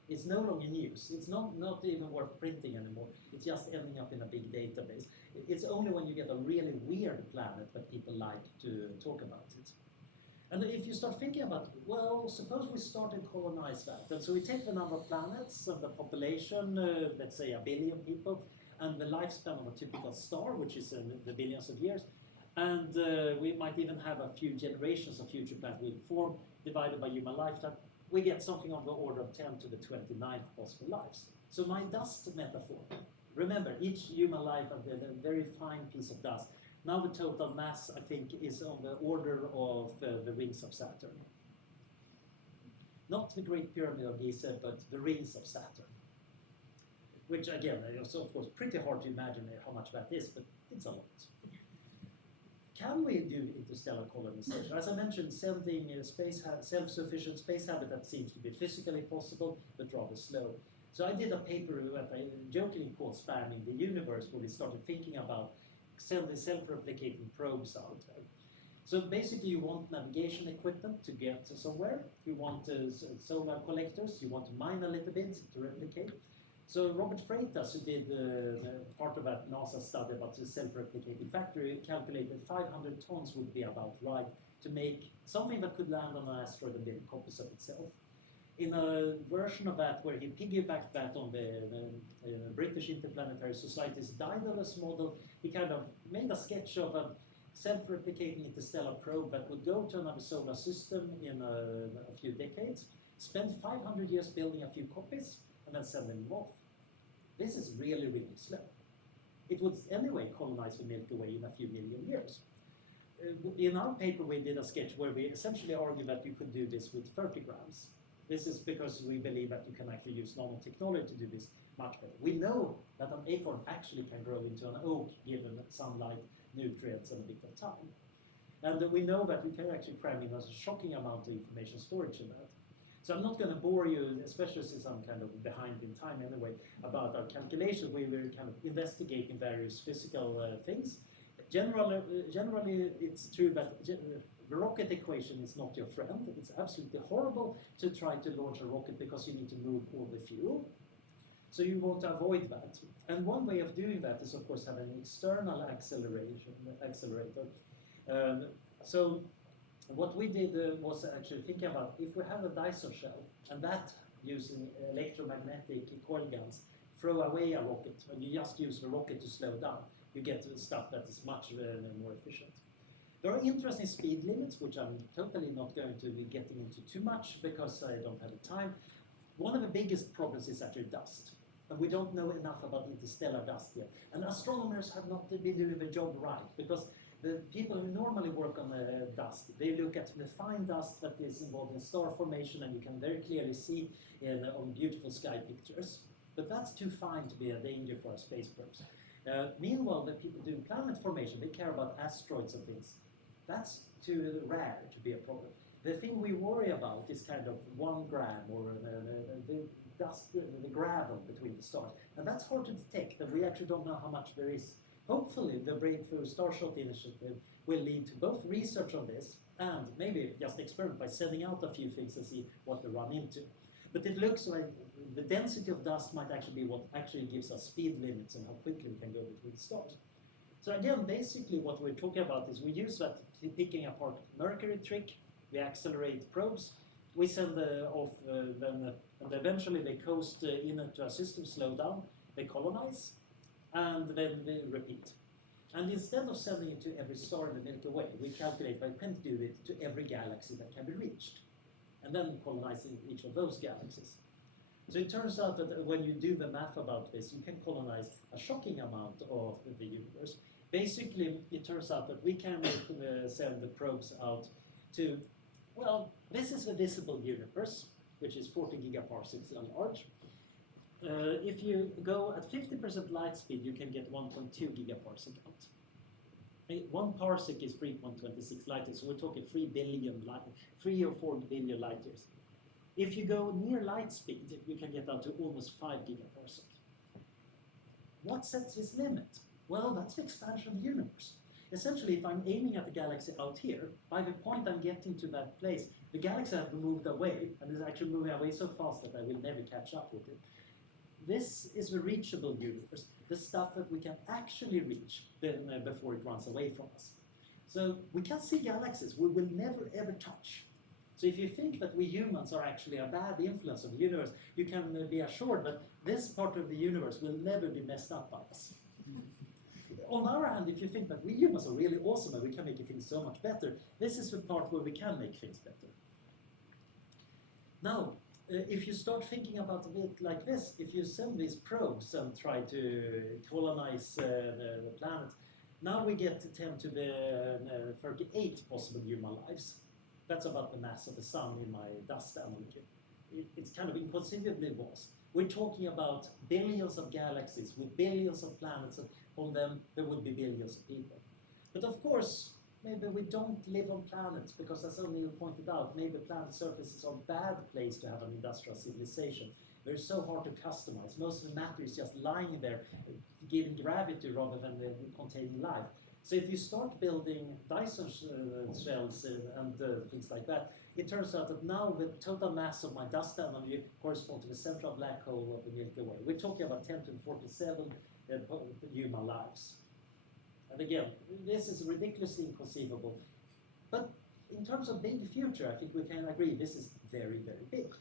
It's no longer news. It's not even worth printing anymore. It's just ending up in a big database. It's only when you get a really weird planet that people like to talk about it. And if you start thinking about, well, suppose we start to colonize that. And so we take the number of planets and the population, let's say 1 billion people, and the lifespan of a typical star, which is in the billions of years. And we might even have a few generations of future planets we form, divided by human lifetime. We get something on the order of 10 to the 29th possible lives. So my dust metaphor, remember, each human life is a very fine piece of dust. Now the total mass, I think, is on the order of the rings of Saturn. Not the Great Pyramid of Giza, but the rings of Saturn. Which, again, is of course pretty hard to imagine how much that is, but it's a lot. Can we do interstellar colonization? As I mentioned, sending self-sufficient space habitat seems to be physically possible, but rather slow. So I did a paper that I jokingly called Spamming the Universe, where we started thinking about sending self-replicating probes out there. So basically you want navigation equipment to get somewhere, you want solar collectors, you want to mine a little bit to replicate. So Robert Freitas, who did part of that NASA study about the self-replicating factory, calculated 500 tons would be about right to make something that could land on an asteroid and then copies of itself. In a version of that where he piggybacked that on the British Interplanetary Society's Daedalus model, he kind of made a sketch of a self-replicating interstellar probe that would go to another solar system in a few decades, spend 500 years building a few copies, and then send them off. This is really, really slow. It would anyway colonize the Milky Way in a few million years. In our paper, we did a sketch where we essentially argue that you could do this with 30 grams. This is because we believe that you can actually use nanotechnology to do this much better. We know that an acorn actually can grow into an oak given sunlight, nutrients, and a bit of time. And we know that we can actually cram in a shocking amount of information storage in that. So I'm not going to bore you, especially since I'm kind of behind in time anyway, about our calculation. We were kind of investigating various physical things. Generally, it's true that the rocket equation is not your friend. It's absolutely horrible to try to launch a rocket because you need to move all the fuel. So you want to avoid that. And one way of doing that is, of course, having an external accelerator. So what we did was actually thinking about if we have a Dyson shell and that using electromagnetic coil guns throw away a rocket and you just use the rocket to slow down, you get stuff that is much more efficient. There are interesting speed limits, which I'm totally not going to be getting into too much because I don't have the time. One of the biggest problems is actually dust. And we don't know enough about interstellar dust yet. And astronomers have not been doing the job right because the people who normally work on dust, they look at the fine dust that is involved in star formation, and you can very clearly see on beautiful sky pictures. But that's too fine to be a danger for our space probes. Meanwhile, the people doing planet formation, they care about asteroids and things. That's too rare to be a problem. The thing we worry about is kind of 1 gram or the dust, the gravel between the stars. And that's hard to detect, and we actually don't know how much there is. Hopefully, the Breakthrough Starshot initiative will lead to both research on this and maybe just experiment by sending out a few things and see what we run into. But it looks like the density of dust might actually be what actually gives us speed limits and how quickly we can go between stars. So again, basically what we're talking about is we use that picking apart Mercury trick, we accelerate probes, we send off them, and eventually they coast into a system, slow down, they colonize, and then they repeat. And instead of sending it to every star in the Milky Way, we calculate that we can do it to every galaxy that can be reached, and then colonizing each of those galaxies. So it turns out that when you do the math about this, you can colonize a shocking amount of the universe. Basically, it turns out that we can send the probes out to, well, this is the visible universe, which is 40 gigaparsecs large. If you go at 50% light speed, you can get 1.2 gigaparsec out. 1 parsec is 3.26 light years, so we're talking 3 or 4 billion light years. If you go near light speed, you can get out to almost 5 gigaparsec. What sets this limit? Well, that's the expansion of the universe. Essentially, if I'm aiming at the galaxy out here, by the point I'm getting to that place, the galaxy has moved away, and is actually moving away so fast that I will never catch up with it. This is the reachable universe, the stuff that we can actually reach before it runs away from us. So we can see galaxies we will never ever touch. So if you think that we humans are actually a bad influence on the universe, you can be assured that this part of the universe will never be messed up by us. On our hand, if you think that we humans are really awesome and we can make things so much better, this is the part where we can make things better. Now, if you start thinking about it like this, if you send these probes and try to colonize the planet, now we get to 10 to the 38 possible human lives. That's about the mass of the sun in my dust analogy. It's kind of inconceivably vast. We're talking about billions of galaxies with billions of planets, and on them there would be billions of people. But of course, maybe we don't live on planets, because as O'Neill pointed out, maybe planet surfaces are a bad place to have an industrial civilization. They're so hard to customize. Most of the matter is just lying there, giving gravity rather than containing life. So if you start building Dyson shells and things like that, it turns out that now the total mass of my dust analogy corresponds to the central black hole of the Milky Way. We're talking about 10 to the 47 human lives. And again, this is ridiculously inconceivable. But in terms of big future, I think we can agree this is very, very big.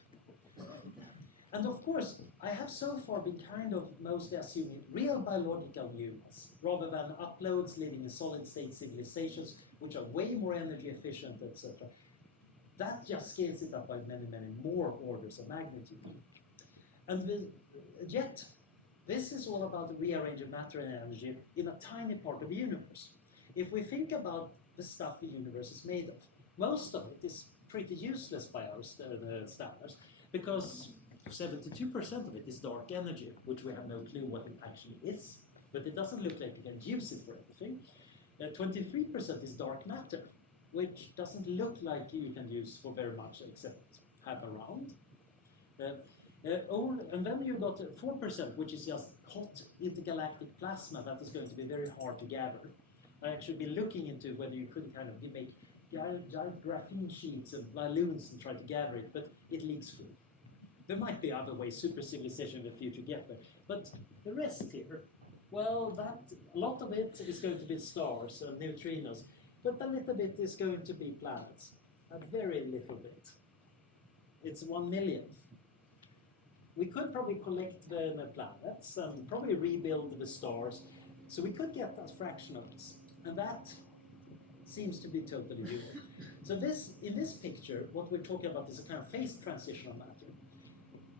And of course, I have so far been kind of mostly assuming real biological newness, rather than uploads living in solid-state civilizations, which are way more energy efficient, etc. That just scales it up by many, many more orders of magnitude. And yet, this is all about rearranging matter and energy in a tiny part of the universe. If we think about the stuff the universe is made of, most of it is pretty useless by our standards, because 72% of it is dark energy, which we have no clue what it actually is, but it doesn't look like you can use it for anything. 23% is dark matter, which doesn't look like you can use for very much except have around. And then you got 4%, which is just hot intergalactic plasma that is going to be very hard to gather. I actually been looking into whether you could kind of make giant graphene sheets and balloons and try to gather it, but it leaks through. There might be other ways super civilization in the future get there, but the rest here, well, a lot of it is going to be stars and neutrinos, but a little bit is going to be planets, a very little bit. It's 1/1,000,000th. We could probably collect the planets and probably rebuild the stars, so we could get a fraction of this, and that seems to be totally unique. So in this picture, what we're talking about is a kind of phase transition of matter.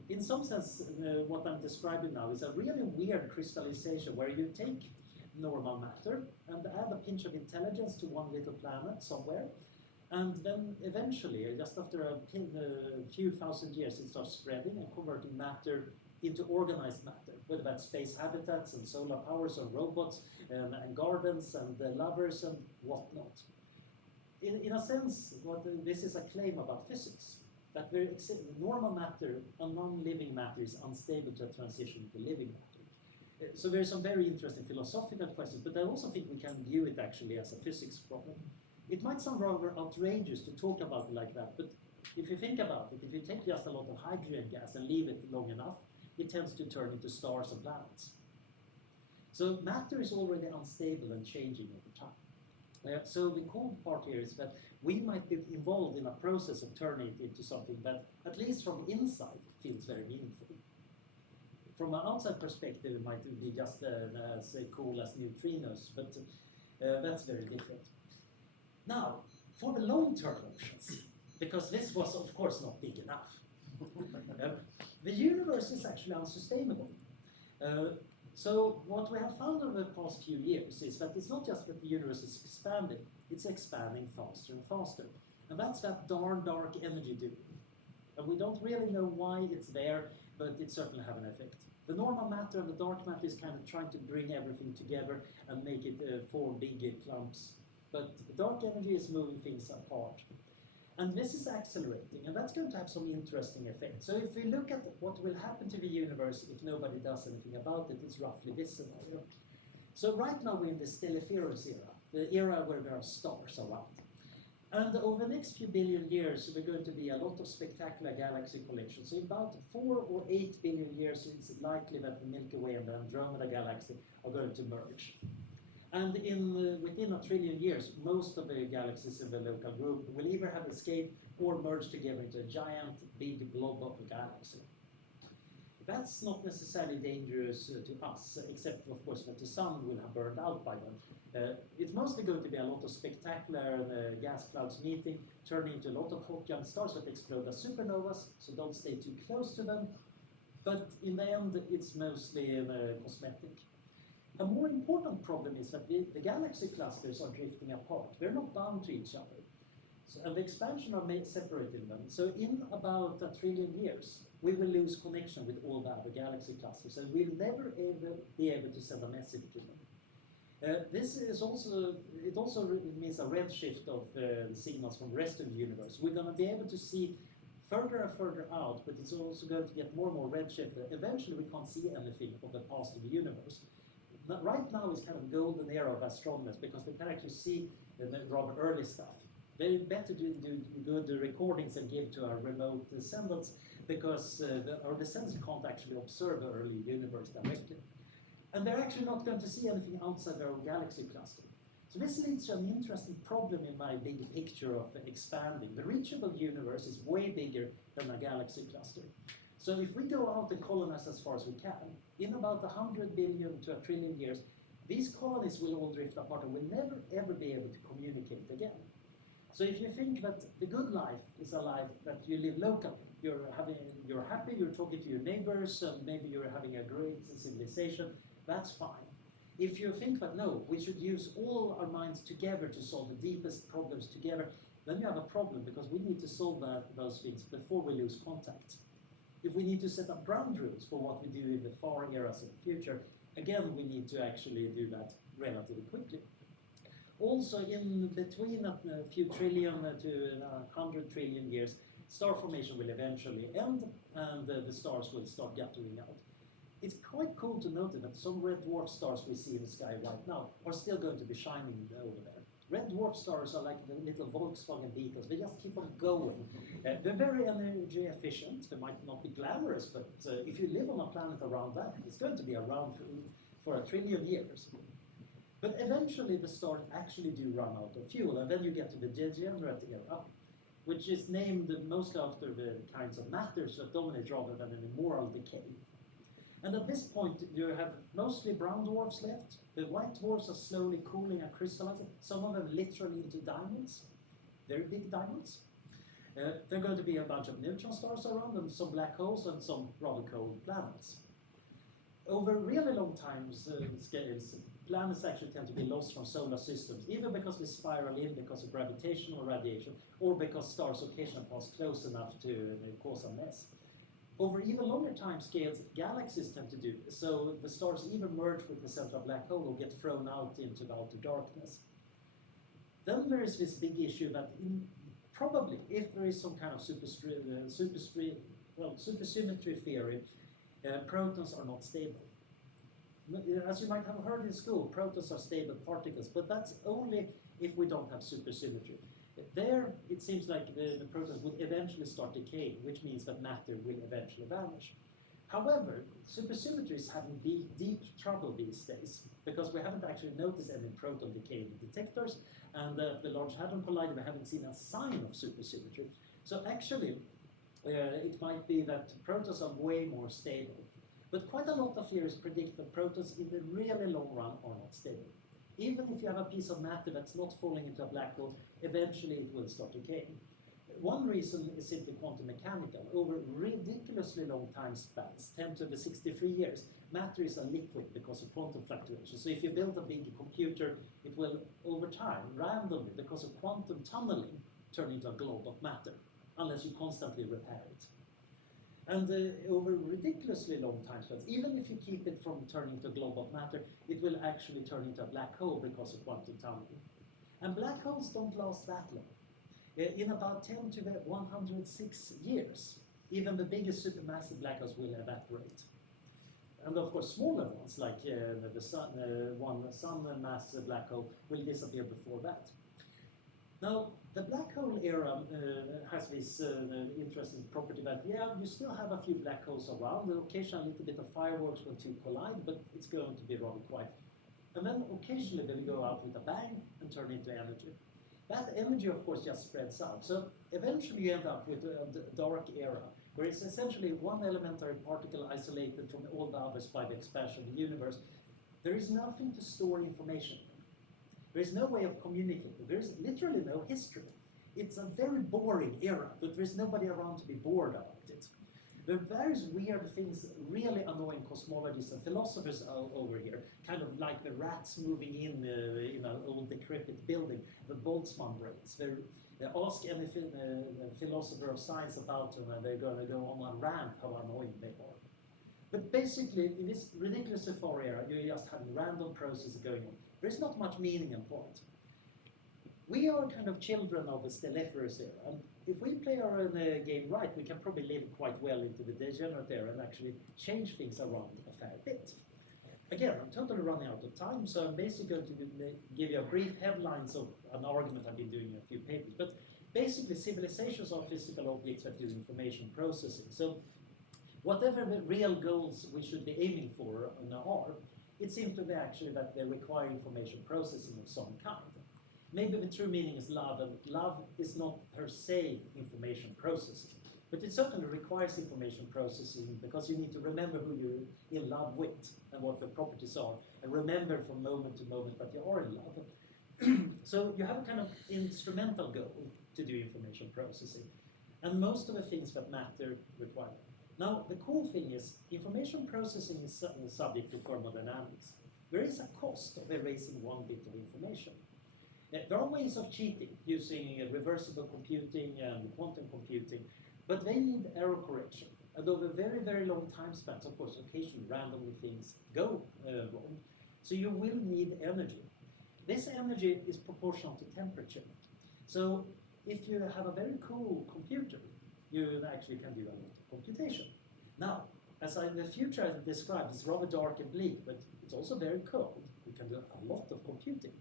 In some sense, what I'm describing now is a really weird crystallization where you take normal matter and add a pinch of intelligence to one little planet somewhere, and then eventually, just after a few thousand years, it starts spreading and converting matter into organized matter, whether that's space habitats and solar powers and robots and gardens and lovers and whatnot. In a sense, this is a claim about physics, that normal matter and non-living matter is unstable to a transition to living matter. So there are some very interesting philosophical questions, but I also think we can view it actually as a physics problem. It might sound rather outrageous to talk about it like that, but if you think about it, if you take just a lot of hydrogen gas and leave it long enough, it tends to turn into stars and planets. So matter is already unstable and changing over time. So the cool part here is that we might be involved in a process of turning it into something that, at least from the inside, feels very meaningful. From an outside perspective, it might be just as cool as neutrinos, but that's very different. Now, for the long-term options, because this was, of course, not big enough, the universe is actually unsustainable. So what we have found over the past few years is that it's not just that the universe is expanding, it's expanding faster and faster. And that's that darn dark energy doing. And we don't really know why it's there, but it certainly has an effect. The normal matter and the dark matter is kind of trying to bring everything together and make it form big clumps. But the dark energy is moving things apart. And this is accelerating, and that's going to have some interesting effects. So if we look at what will happen to the universe if nobody does anything about it, it's roughly this scenario. So right now we're in the stelliferous era, the era where there are stars around. And over the next few billion years, there are going to be a lot of spectacular galaxy collections. So in about 4 or 8 billion years, it's likely that the Milky Way and the Andromeda galaxy are going to merge. And within 1 trillion years, most of the galaxies in the local group will either have escaped or merged together into a giant, big blob of a galaxy. That's not necessarily dangerous to us, except, of course, that the sun will have burned out by then. It's mostly going to be a lot of spectacular gas clouds meeting, turning into a lot of hot young stars that explode as supernovas, so don't stay too close to them. But in the end, it's mostly cosmetic. A more important problem is that the galaxy clusters are drifting apart. They're not bound to each other. So, and the expansion are separating them. So in about 1 trillion years, we will lose connection with all the other galaxy clusters, and we'll never be able to send a message to them. This is also means a redshift of the signals from the rest of the universe. We're going to be able to see further and further out, but it's also going to get more and more redshift. Eventually, we can't see anything of the past of the universe. Right now is kind of golden era of astronomers because they can actually see the rather early stuff. They better do good recordings and give to our remote descendants because our descendants can't actually observe the early universe directly. And they're actually not going to see anything outside their own galaxy cluster. So this leads to an interesting problem in my big picture of expanding. The reachable universe is way bigger than a galaxy cluster. So if we go out and colonize as far as we can, in about 100 billion to a trillion years, these colonies will all drift apart and will never ever be able to communicate again. So if you think that the good life is a life that you live locally, you're happy, you're talking to your neighbors, and maybe you're having a great civilization, that's fine. If you think that no, we should use all our minds together to solve the deepest problems together, then you have a problem, because we need to solve those things before we lose contact. If we need to set up ground rules for what we do in the far eras of the future, again, we need to actually do that relatively quickly. Also, in between a few trillion to 100 trillion years, star formation will eventually end, and the stars will start guttering out. It's quite cool to note that some red dwarf stars we see in the sky right now are still going to be shining over there. Red dwarf stars are like the little Volkswagen Beetles. They just keep on going. They're very energy efficient. They might not be glamorous, but if you live on a planet around that, it's going to be around for a trillion years. But eventually the stars actually do run out of fuel, and then you get to the degenerate era, which is named mostly after the kinds of matters that dominate rather than an immoral decay. And at this point, you have mostly brown dwarfs left. The white dwarfs are slowly cooling and crystallizing, some of them literally into diamonds, very big diamonds. There are going to be a bunch of neutron stars around, and some black holes, and some rather cold planets. Over really long scales, planets actually tend to be lost from solar systems, either because they spiral in because of gravitational radiation, or because stars occasionally pass close enough to cause a mess. Over even longer time scales, galaxies tend to do this, so the stars either merge with the central black hole or get thrown out into the outer darkness. Then there is this big issue that probably, if there is some kind of supersymmetry theory, protons are not stable. As you might have heard in school, protons are stable particles, but that's only if we don't have supersymmetry. There, it seems like the protons would eventually start decaying, which means that matter will eventually vanish. However, supersymmetry is having deep trouble these days, because we haven't actually noticed any proton decay in detectors, and the Large Hadron Collider, we haven't seen a sign of supersymmetry. So actually, it might be that protons are way more stable. But quite a lot of theories predict that protons in the really long run are not stable. Even if you have a piece of matter that's not falling into a black hole, eventually it will start decaying. One reason is simply quantum mechanical. Over ridiculously long time spans, 10 to the 63 years, matter is a liquid because of quantum fluctuations. So if you build a big computer, it will, over time, randomly, because of quantum tunneling, turn into a glob of matter, unless you constantly repair it. And over ridiculously long time spans, even if you keep it from turning to a glob of matter, it will actually turn into a black hole because of quantum tunneling. And black holes don't last that long. In about 10 to the 106 years, even the biggest supermassive black holes will evaporate. And of course, smaller ones, like the sun, sun mass black hole, will disappear before that. Now, the black hole era has this interesting property that, yeah, you still have a few black holes around, and occasionally a little bit of fireworks when two collide, but it's going to be rather quiet. And then occasionally they will go out with a bang and turn into energy. That energy, of course, just spreads out. So eventually you end up with a dark era, where it's essentially one elementary particle isolated from all the others by the expansion of the universe. There is nothing to store information. There is no way of communicating. There is literally no history. It's a very boring era, but there is nobody around to be bored about it. There are various weird things, really annoying cosmologists and philosophers over here, kind of like the rats moving in an old decrepit building, the Boltzmann brains. They ask any philosopher of science about them, and they're going to go on a rant how annoying they are. But basically, in this ridiculously far era, you're just having random processes going on. There's not much meaning and point. We are kind of children of the stelliferous era, and if we play our game right, we can probably live quite well into the degenerate era and actually change things around a fair bit. Again, I'm totally running out of time, so I'm basically going to give you a brief headlines of an argument I've been doing in a few papers. But basically, civilizations are physical objects that do information processing. So whatever the real goals we should be aiming for are, it seems to be actually that they require information processing of some kind. Maybe the true meaning is love, and love is not per se information processing. But it certainly requires information processing because you need to remember who you're in love with and what the properties are, and remember from moment to moment that you are in love. So you have a kind of instrumental goal to do information processing. And most of the things that matter require that. Now, the cool thing is information processing is subject to thermodynamics. There is a cost of erasing one bit of information. There are ways of cheating using reversible computing and quantum computing, but they need error correction. And over very, very long time spans, of course, occasionally randomly things go wrong. So you will need energy. This energy is proportional to temperature. So if you have a very cool computer, you actually can do a lot of computation. Now, the future I described is rather dark and bleak, but it's also very cold. You can do a lot of computing.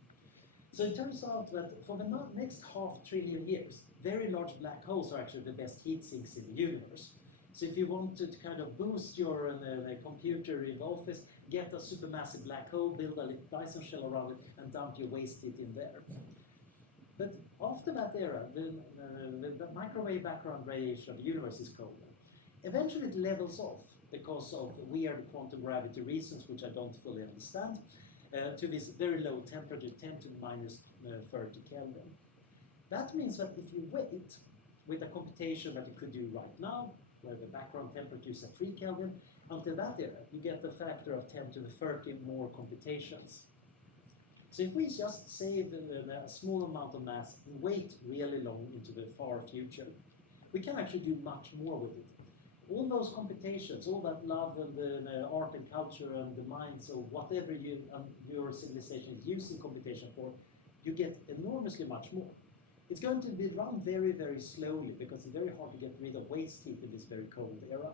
So it turns out that for the next 500 billion years, very large black holes are actually the best heat sinks in the universe. So if you want to kind of boost your computer in the office, get a supermassive black hole, build a little Dyson shell around it, and dump your waste heat in there. But after that era, the microwave background radiation of the universe is colder. Eventually it levels off because of weird quantum gravity reasons, which I don't fully understand, to this very low temperature, 10 to the minus 30 Kelvin. That means that if you wait with a computation that you could do right now, where the background temperature is at 3 Kelvin, until that era, you get the factor of 10 to the 30 more computations. So if we just save a small amount of mass and wait really long into the far future, we can actually do much more with it. All those computations, all that love and the art and culture and the minds of whatever your civilization is using computation for, you get enormously much more. It's going to be run very, very slowly because it's very hard to get rid of waste heat in this very cold era.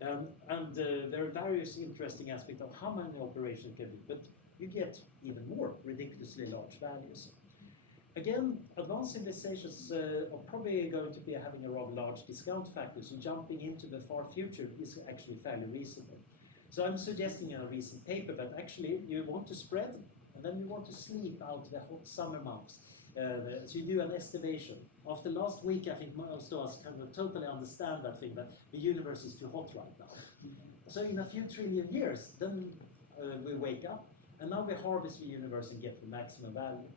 There are various interesting aspects of how many operations can be, but you get even more ridiculously large values. Again, advanced civilizations are probably going to be having a rather large discount factor, so jumping into the far future is actually fairly reasonable. So I'm suggesting in a recent paper that actually you want to spread, and then you want to sleep out the hot summer months. So you do an estimation. After last week, I think most of us kind of totally understand that thing, that the universe is too hot right now. So in a few trillion years, then we wake up, and now we harvest the universe and get the maximum value.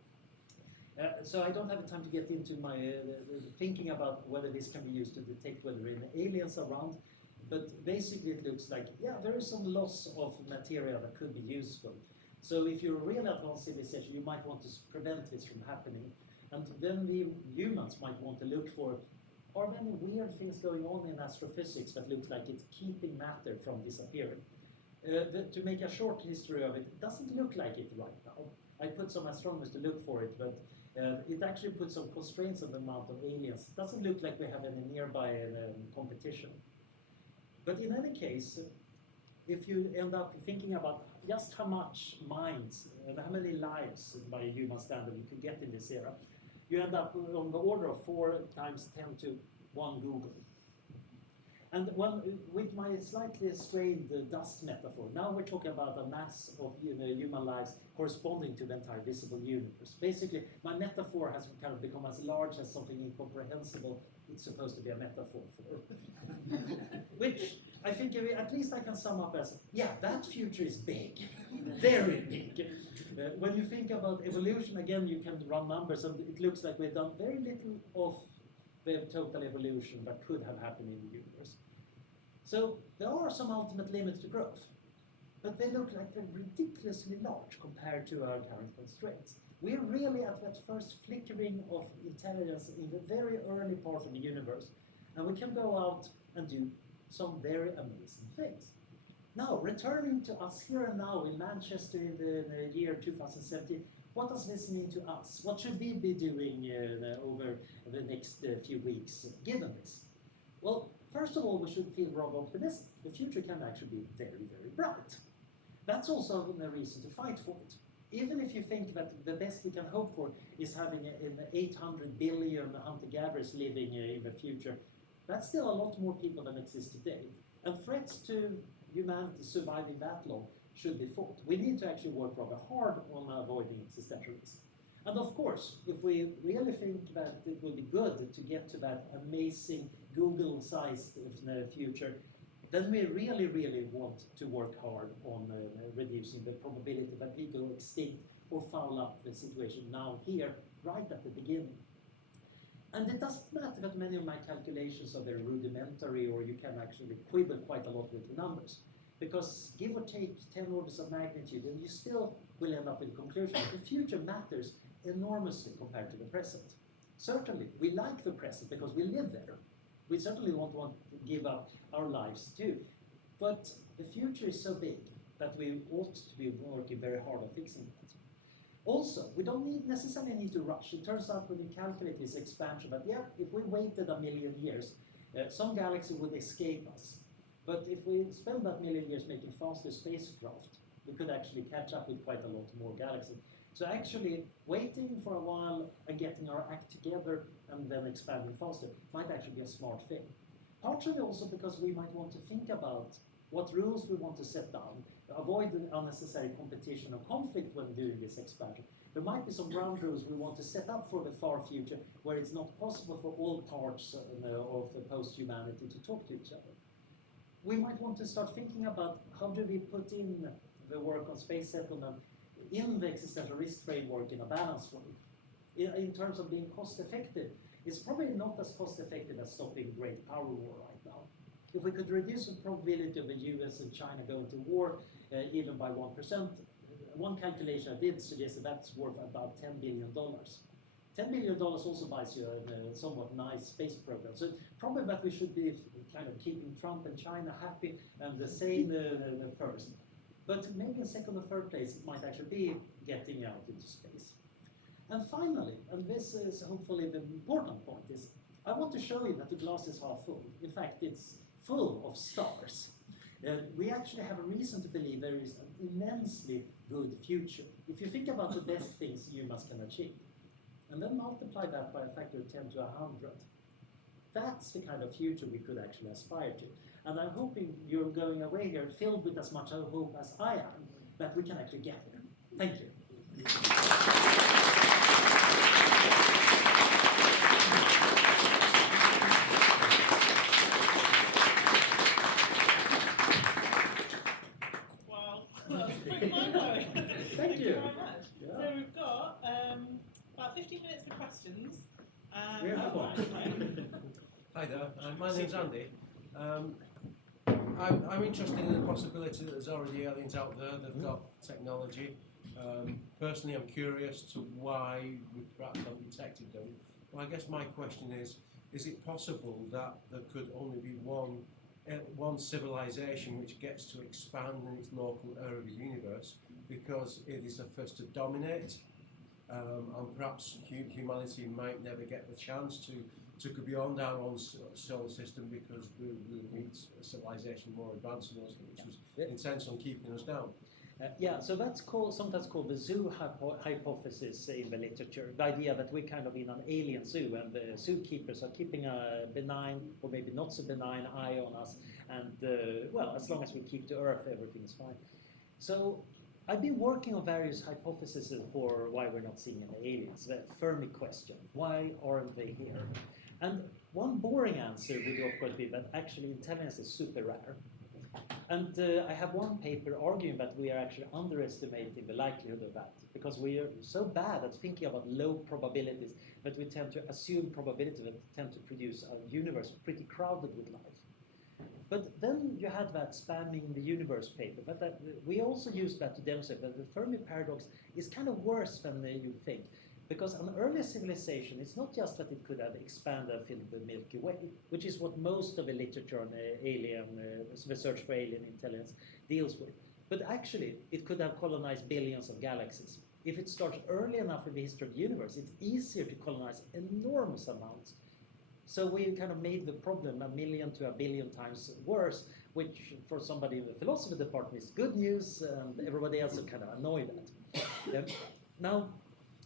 So I don't have the time to get into my thinking about whether this can be used to detect whether there are aliens around, but basically it looks like, yeah, there is some loss of material that could be useful. So if you're a real advanced civilization, you might want to prevent this from happening. And then we humans might want to look for, are there any weird things going on in astrophysics that looks like it's keeping matter from disappearing? To make a short history of it, it doesn't look like it right now. I put some astronomers to look for it, but it actually puts some constraints on the amount of aliens. It doesn't look like we have any nearby competition. But in any case, if you end up thinking about just how much minds and how many lives by a human standard you could get in this era, you end up on the order of 4 times 10 to 1 Google. And with my slightly strained dust metaphor, now we're talking about a mass of human lives corresponding to the entire visible universe. Basically, my metaphor has kind of become as large as something incomprehensible it's supposed to be a metaphor for. Which I think at least I can sum up as, yeah, that future is big, very big. When you think about evolution, again, you can run numbers, and it looks like we've done very little of the total evolution that could have happened in the universe. So there are some ultimate limits to growth, but they look like they're ridiculously large compared to our current constraints. We're really at that first flickering of intelligence in the very early part of the universe, and we can go out and do some very amazing things. Now, returning to us here and now in Manchester in the year 2017, what does this mean to us? What should we be doing over the next few weeks given this? Well, first of all, we should feel rather optimistic. The future can actually be very, very bright. That's also a reason to fight for it. Even if you think that the best we can hope for is having 800 billion hunter-gatherers living in the future, that's still a lot more people than exist today. And threats to humanity surviving that long should be fought. We need to actually work rather hard on avoiding existential risk. And of course, if we really think that it will be good to get to that amazing Google-sized in the future, then we really, really want to work hard on reducing the probability that we go extinct or foul up the situation now here, right at the beginning. And it doesn't matter that many of my calculations are very rudimentary, or you can actually quibble quite a lot with the numbers. Because give or take 10 orders of magnitude, and you still will end up with a conclusion that the future matters enormously compared to the present. Certainly, we like the present because we live there. We certainly won't want to give up our lives too. But the future is so big that we ought to be working very hard on fixing that. Also, we don't necessarily need to rush. It turns out when you calculate this expansion that, yeah, if we waited a million years, some galaxy would escape us. But if we spend that million years making faster spacecraft, we could actually catch up with quite a lot more galaxies. So actually, waiting for a while and getting our act together and then expanding faster might actually be a smart thing. Partially also because we might want to think about what rules we want to set down, avoid unnecessary competition or conflict when doing this expansion. There might be some ground rules we want to set up for the far future where it's not possible for all parts of the post-humanity to talk to each other. We might want to start thinking about how do we put in the work on space settlement in the existential risk framework in a balanced way. In terms of being cost-effective, it's probably not as cost-effective as stopping great power war right now. If we could reduce the probability of the US and China going to war even by 1%, one calculation I did suggest that that's worth about $10 billion. $10 billion also buys you a somewhat nice space program. So probably that we should be kind of keeping Trump and China happy and the same first. But maybe in second or third place, it might actually be getting out into space. And finally, and this is hopefully the important point, is I want to show you that the glass is half full. In fact, it's full of stars. We actually have a reason to believe there is an immensely good future. If you think about the best things humans can achieve, and then multiply that by a factor of 10 to 100, that's the kind of future we could actually aspire to. And I'm hoping you're going away here filled with as much hope as I am that we can actually get there. Thank you. Wow, that's pretty mind-blowing. Thank you very much. Yeah. So we've got about 15 minutes for questions. We have one. Hi there, my name's Andy. I'm interested in the possibility that there's already aliens out there that have got technology. Personally, I'm curious to why we perhaps haven't detected them. Well, I guess my question is it possible that there could only be one civilization which gets to expand in its local area of the universe because it is the first to dominate, and perhaps humanity might never get the chance to go beyond our own solar system because we meet a civilization more advanced than us, which was intent on keeping us down. Yeah, so that's sometimes called the zoo hypothesis in the literature. The idea that we're kind of in an alien zoo and the zookeepers are keeping a benign or maybe not so benign eye on us. And well, as long as we keep to Earth, everything's fine. So I've been working on various hypotheses for why we're not seeing any aliens. The Fermi question, why aren't they here? And one boring answer would of course be that actually intelligence is super rare. And I have one paper arguing that we are actually underestimating the likelihood of that because we are so bad at thinking about low probabilities that we tend to assume probability that tend to produce a universe pretty crowded with life. But then you had that spamming the universe paper, but we also used that to demonstrate that the Fermi paradox is kind of worse than you think. Because an early civilization, it's not just that it could have expanded and filled the Milky Way, which is what most of the literature on alien, the search for alien intelligence deals with. But actually, it could have colonized billions of galaxies. If it starts early enough in the history of the universe, it's easier to colonize enormous amounts. So we kind of made the problem 1 million to 1 billion times worse, which for somebody in the philosophy department is good news, and everybody else is kind of annoyed at. Now,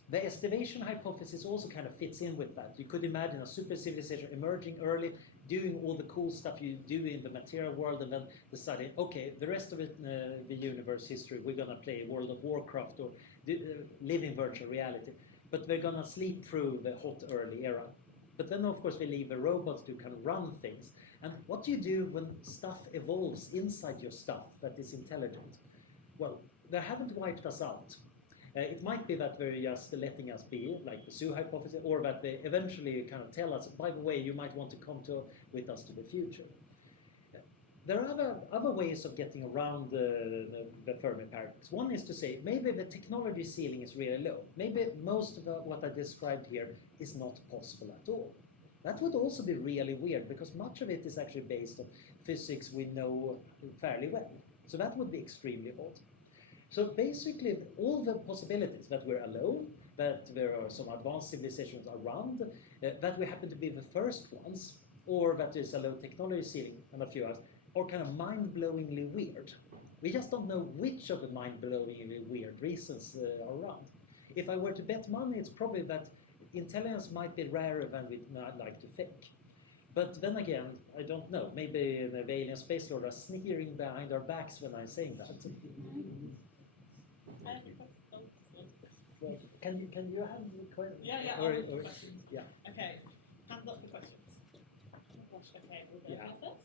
the estimation hypothesis also kind of fits in with that. You could imagine a super civilization emerging early, doing all the cool stuff you do in the material world, and then deciding, okay, the rest of it, the universe history, we're going to play World of Warcraft or live in virtual reality. But we're going to sleep through the hot early era. But then, of course, we leave the robots to kind of run things. And what do you do when stuff evolves inside your stuff that is intelligent? Well, they haven't wiped us out. It might be that they're just letting us be, like the zoo hypothesis, or that they eventually kind of tell us, by the way, you might want to come with us to the future. There are other ways of getting around the Fermi paradox. One is to say, maybe the technology ceiling is really low. Maybe most of what I described here is not possible at all. That would also be really weird, because much of it is actually based on physics we know fairly well. So that would be extremely odd. So basically, all the possibilities that we're alone, that there are some advanced civilizations around, that we happen to be the first ones, or that there's a low technology ceiling and a few others, are kind of mind-blowingly weird. We just don't know which of the mind-blowingly weird reasons are around. If I were to bet money, it's probably that intelligence might be rarer than we'd like to think. But then again, I don't know. Maybe the alien space lord are sneering behind our backs when I'm saying that. Well, can you have the question? Yeah, Or- I'll have or- questions. yeah. Okay, hands up for questions. Oh gosh, okay, we'll go Yeah. first.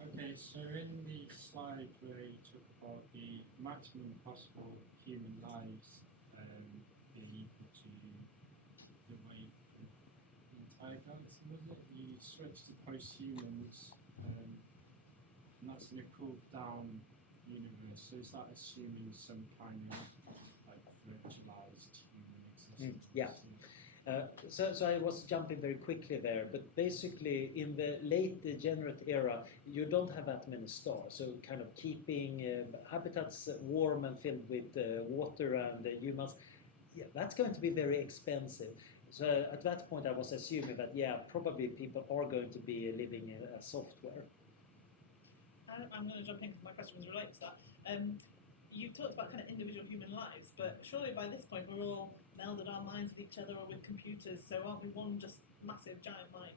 Okay, so in the slide where you talk about the maximum possible human lives being equal to the weight of the entire galaxy, wasn't it? You switched to post-humans, and that's in a cooled down universe. So is that assuming some kind of like virtualized human existence? Yeah. So I was jumping very quickly there, but basically in the late degenerate era, you don't have that many stars. So kind of keeping habitats warm and filled with water and humans, yeah, that's going to be very expensive. So at that point I was assuming that, yeah, probably people are going to be living in a software. I'm going to jump in because my questions relate to that. You talked about kind of individual human lives, but surely by this point we're all melded our minds with each other or with computers, so aren't we one just massive giant mind?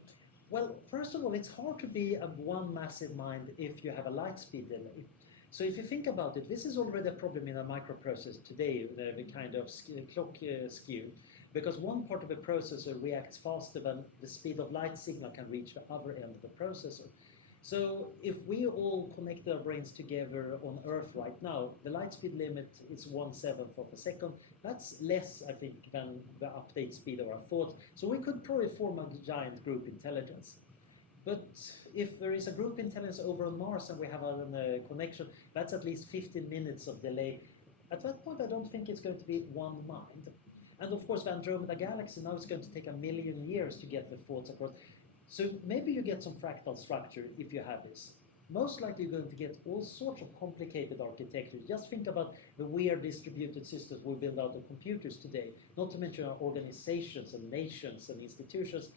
Well, first of all, it's hard to be of one massive mind if you have a light speed delay. So if you think about it, this is already a problem in a microprocessor today, the kind of clock skew, because one part of the processor reacts faster than the speed of light signal can reach the other end of the processor. So if we all connect our brains together on Earth right now, the light speed limit is 1/7 of a second. That's less, I think, than the update speed of our thought. So we could probably form a giant group intelligence. But if there is a group intelligence over on Mars and we have a connection, that's at least 15 minutes of delay. At that point, I don't think it's going to be one mind. And of course, the Andromeda Galaxy, now it's going to take 1 million years to get the thoughts across. So maybe you get some fractal structure if you have this. Most likely you're going to get all sorts of complicated architecture. Just think about the weird distributed systems we build out of computers today, not to mention our organizations and nations and institutions.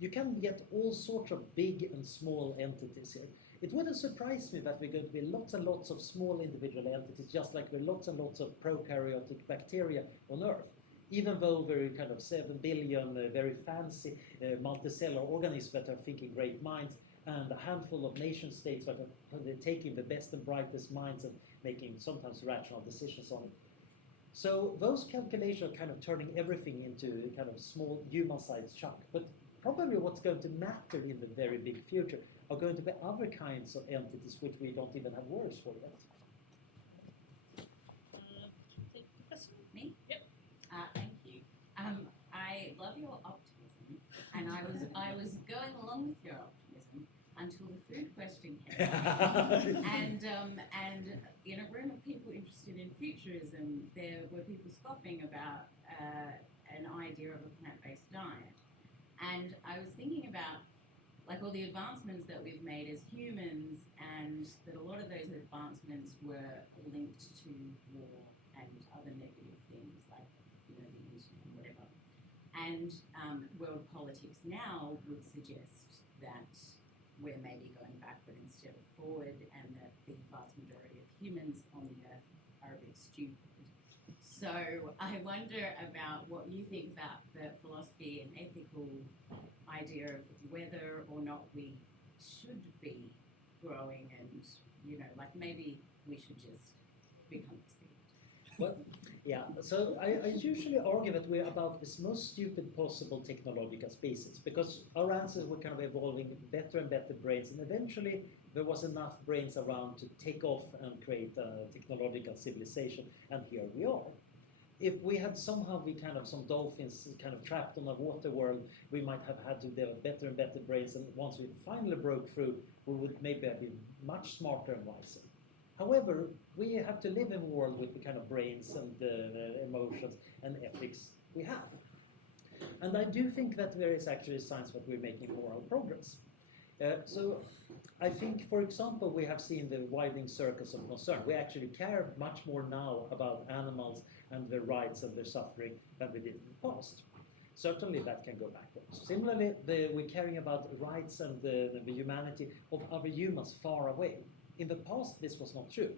You can get all sorts of big and small entities here. It wouldn't surprise me that we're going to be lots and lots of small individual entities, just like there are lots and lots of prokaryotic bacteria on Earth. Even though there are kind of 7 billion very fancy multicellular organisms that are thinking great minds, and a handful of nation states that are taking the best and brightest minds and making sometimes rational decisions on it. So those calculations are kind of turning everything into a kind of small human-sized chunk. But probably what's going to matter in the very big future are going to be other kinds of entities which we don't even have words for yet. Take the question. Me? Yep. Thank you. I love your optimism, and I was going along with your optimism until the food question came up. and in a room of people interested in futurism, there were people scoffing about an idea of a plant-based diet. And I was thinking about like all the advancements that we've made as humans, and that a lot of those advancements were linked to war and other negative things like, you know, the internet, whatever. And world politics now would suggest that we're maybe going backward instead of forward, and that the vast majority of humans on the earth are a bit stupid. So I wonder about what you think about the philosophy and ethical idea of whether or not we should be growing, and, you know, like maybe we should just become extinct. Well, Yeah, so I usually argue that we're about this most stupid possible technological species, because our answers were kind of evolving better and better brains, and eventually there was enough brains around to take off and create a technological civilization, and here we are. If we had somehow some dolphins kind of trapped on a water world, we might have had to develop better and better brains, and once we finally broke through, we would maybe have been much smarter and wiser. However, we have to live in a world with the kind of brains and emotions and ethics we have. And I do think that there is actually signs that we're making moral progress. So I think, for example, we have seen the widening circles of concern. We actually care much more now about animals and their rights and their suffering than we did in the past. Certainly that can go backwards. Similarly, we're caring about rights and the humanity of other humans far away. In the past, this was not true.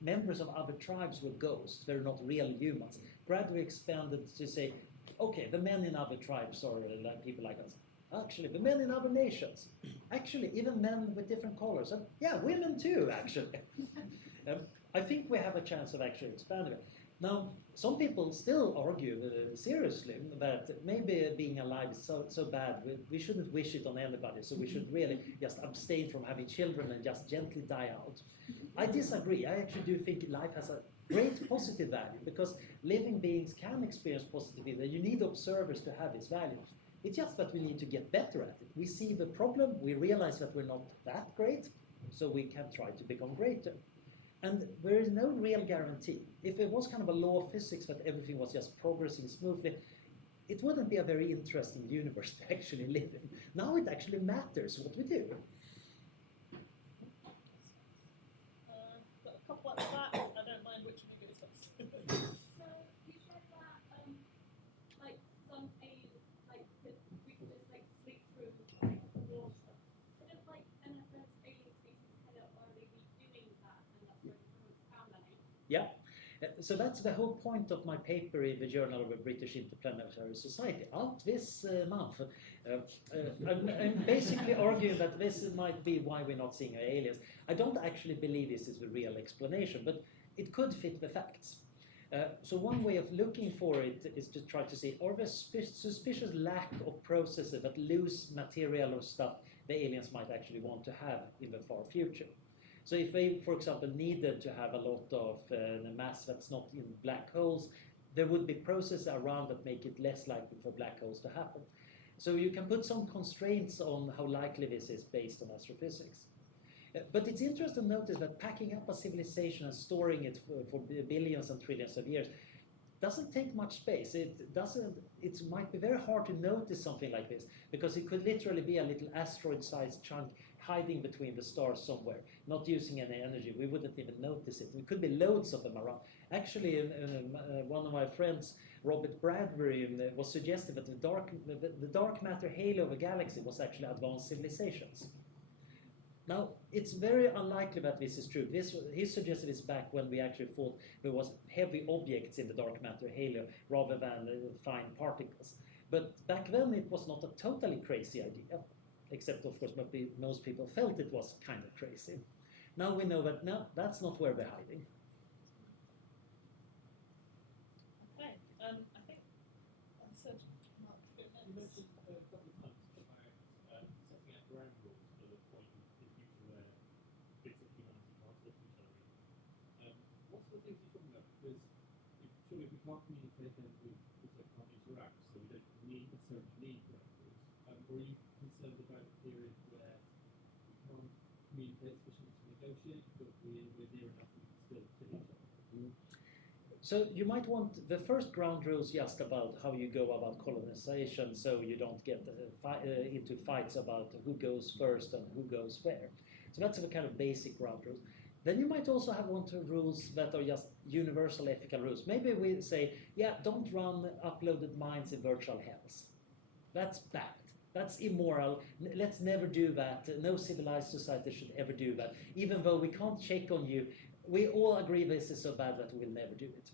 Members of other tribes were ghosts. They're not real humans. Gradually expanded to say, okay, the men in other tribes are like people like us. Actually, the men in other nations. Actually, even men with different colors. And yeah, women too, actually. I think we have a chance of actually expanding it. Now, some people still argue seriously that maybe being alive is so bad, we shouldn't wish it on anybody, so we should really just abstain from having children and just gently die out. I disagree. I actually do think life has a great positive value, because living beings can experience positivity. You need observers to have its value. It's just that we need to get better at it. We see the problem, we realize that we're not that great, so we can try to become greater. And there is no real guarantee. If it was kind of a law of physics that everything was just progressing smoothly, it wouldn't be a very interesting universe to actually live in. Now it actually matters what we do. Got a couple at the back. I don't mind which of you goes first. So you said that like some aliens we can just like sleep through like water. Could have like another alien species kind of already be doing that, and that's why we haven't found any? Yeah. So that's the whole point of my paper in the Journal of the British Interplanetary Society, out this month. I'm basically arguing that this might be why we're not seeing aliens. I don't actually believe this is the real explanation, but it could fit the facts. So one way of looking for it is to try to see, are there suspicious lack of processes that lose material or stuff the aliens might actually want to have in the far future? So if they, for example, needed to have a lot of mass that's not in black holes, there would be processes around that make it less likely for black holes to happen. So you can put some constraints on how likely this is based on astrophysics. But it's interesting to notice that packing up a civilization and storing it for billions and trillions of years doesn't take much space. It might be very hard to notice something like this, because it could literally be a little asteroid-sized chunk hiding between the stars somewhere, not using any energy. We wouldn't even notice it. There could be loads of them around. Actually, one of my friends, Robert Bradbury, was suggesting that the dark matter halo of a galaxy was actually advanced civilizations. Now, it's very unlikely that this is true. He suggested this back when we actually thought there was heavy objects in the dark matter halo rather than fine particles. But back then it was not a totally crazy idea, except of course most people felt it was kind of crazy. Now we know that no, that's not where they're hiding. Okay, I think answered Mark. You mentioned a couple of times about setting out ground rules for the point in the future where bits of humanity can't live each other in. What sort of things are you talking about? Because surely if we can't communicate, then we also can't interact, so we don't necessarily need ground rules. Or are you concerned about a period where we can't communicate sufficiently to negotiate, but we're near enough we can still kill each other? So you might want the first ground rules just about how you go about colonization, so you don't get into fights about who goes first and who goes where. So that's the kind of basic ground rules. Then you might also have rules that are just universal ethical rules. Maybe we say, yeah, don't run uploaded minds in virtual hells. That's bad. That's immoral. Let's never do that. No civilized society should ever do that. Even though we can't check on you, we all agree this is so bad that we'll never do it.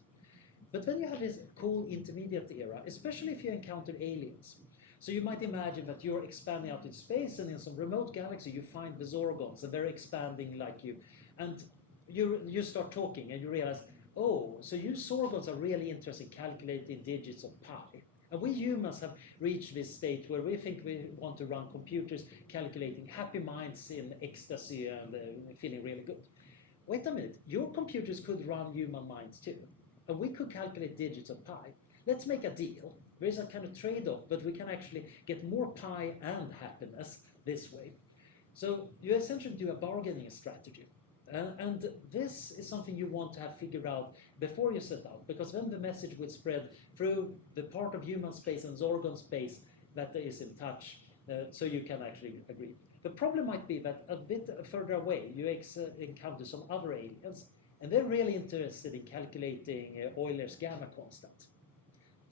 But then you have this cool intermediate era, especially if you encounter aliens. So you might imagine that you're expanding out in space, and in some remote galaxy you find the Zorgons, and they're expanding like you. And you start talking, and you realize, oh, so you Sorgons are really interested in calculating digits of pi. And we humans have reached this state where we think we want to run computers calculating happy minds in ecstasy and feeling really good. Wait a minute, your computers could run human minds too. And we could calculate digits of pi. Let's make a deal. There is a kind of trade-off, but we can actually get more pi and happiness this way. So you essentially do a bargaining strategy. And this is something you want to have figured out before you set out, because then the message will spread through the part of human space and Zorgon space that is in touch, so you can actually agree. The problem might be that a bit further away you encounter some other aliens, and they're really interested in calculating Euler's gamma constant.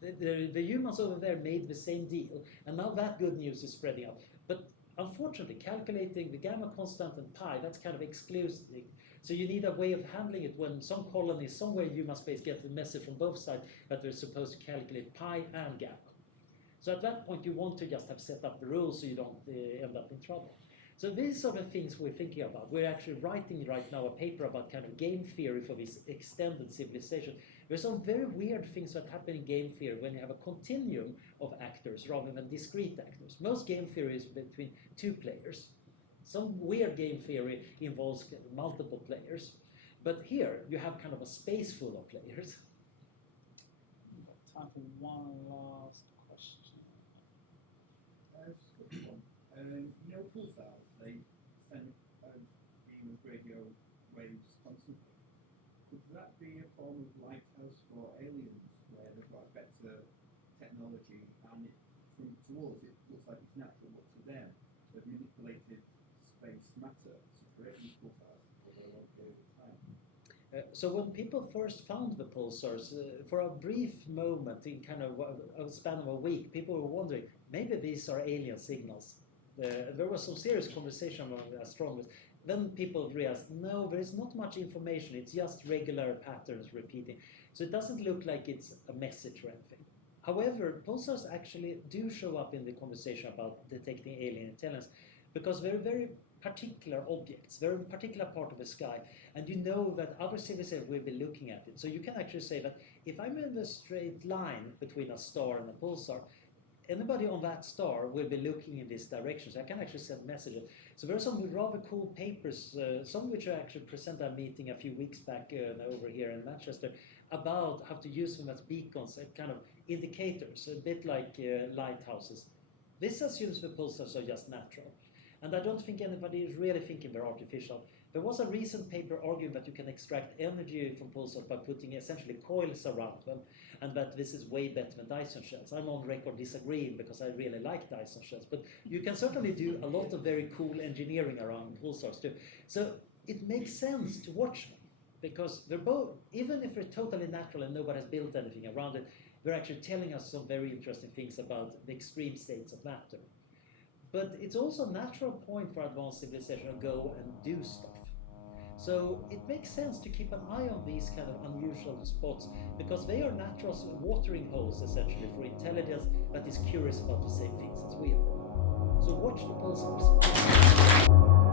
The humans over there made the same deal, and now that good news is spreading out. But unfortunately, calculating the gamma constant and pi, that's kind of exclusive. So you need a way of handling it when some colony somewhere in human space gets the message from both sides that they're supposed to calculate pi and gamma. So at that point, you want to just have set up the rules so you don't end up in trouble. So these are the things we're thinking about. We're actually writing right now a paper about kind of game theory for this extended civilization. There's some very weird things that happen in game theory when you have a continuum of actors rather than discrete actors. Most game theory is between two players. Some weird game theory involves multiple players. But here, you have kind of a space full of players. We've got time for one last question. Just a quick one. You know, pulsars, they send a beam of radio waves constantly. Could that be a form of lighthouse for aliens, where they've got better technology, and to us it looks like it's natural, but to them they've manipulated space matter to create these pulsars over a long period of time? So when people first found the pulsars, for a brief moment, in kind of a span of a week, people were wondering, maybe these are alien signals. There was some serious conversation among astronomers. Then people realized, no, there is not much information. It's just regular patterns repeating. So it doesn't look like it's a message or anything. However, pulsars actually do show up in the conversation about detecting alien intelligence, because they're very particular objects. They're a particular part of the sky. And you know that other civilizations will be looking at it. So you can actually say that if I'm in a straight line between a star and a pulsar, anybody on that star will be looking in this direction, so I can actually send messages. So there are some rather cool papers, some which I actually presented at a meeting a few weeks back over here in Manchester, about how to use them as beacons, kind of indicators, a bit like lighthouses. This assumes the pulsars are just natural. And I don't think anybody is really thinking they're artificial. There was a recent paper arguing that you can extract energy from pulsars by putting essentially coils around them, and that this is way better than Dyson shells. I'm on record disagreeing because I really like Dyson shells, but you can certainly do a lot of very cool engineering around pulsars too. So it makes sense to watch them, because they're both, even if they're totally natural and nobody has built anything around it, they're actually telling us some very interesting things about the extreme states of matter. But it's also a natural point for advanced civilization to go and do stuff. So it makes sense to keep an eye on these kind of unusual spots, because they are natural watering holes essentially for intelligence that is curious about the same things as we are. So watch the pulsars.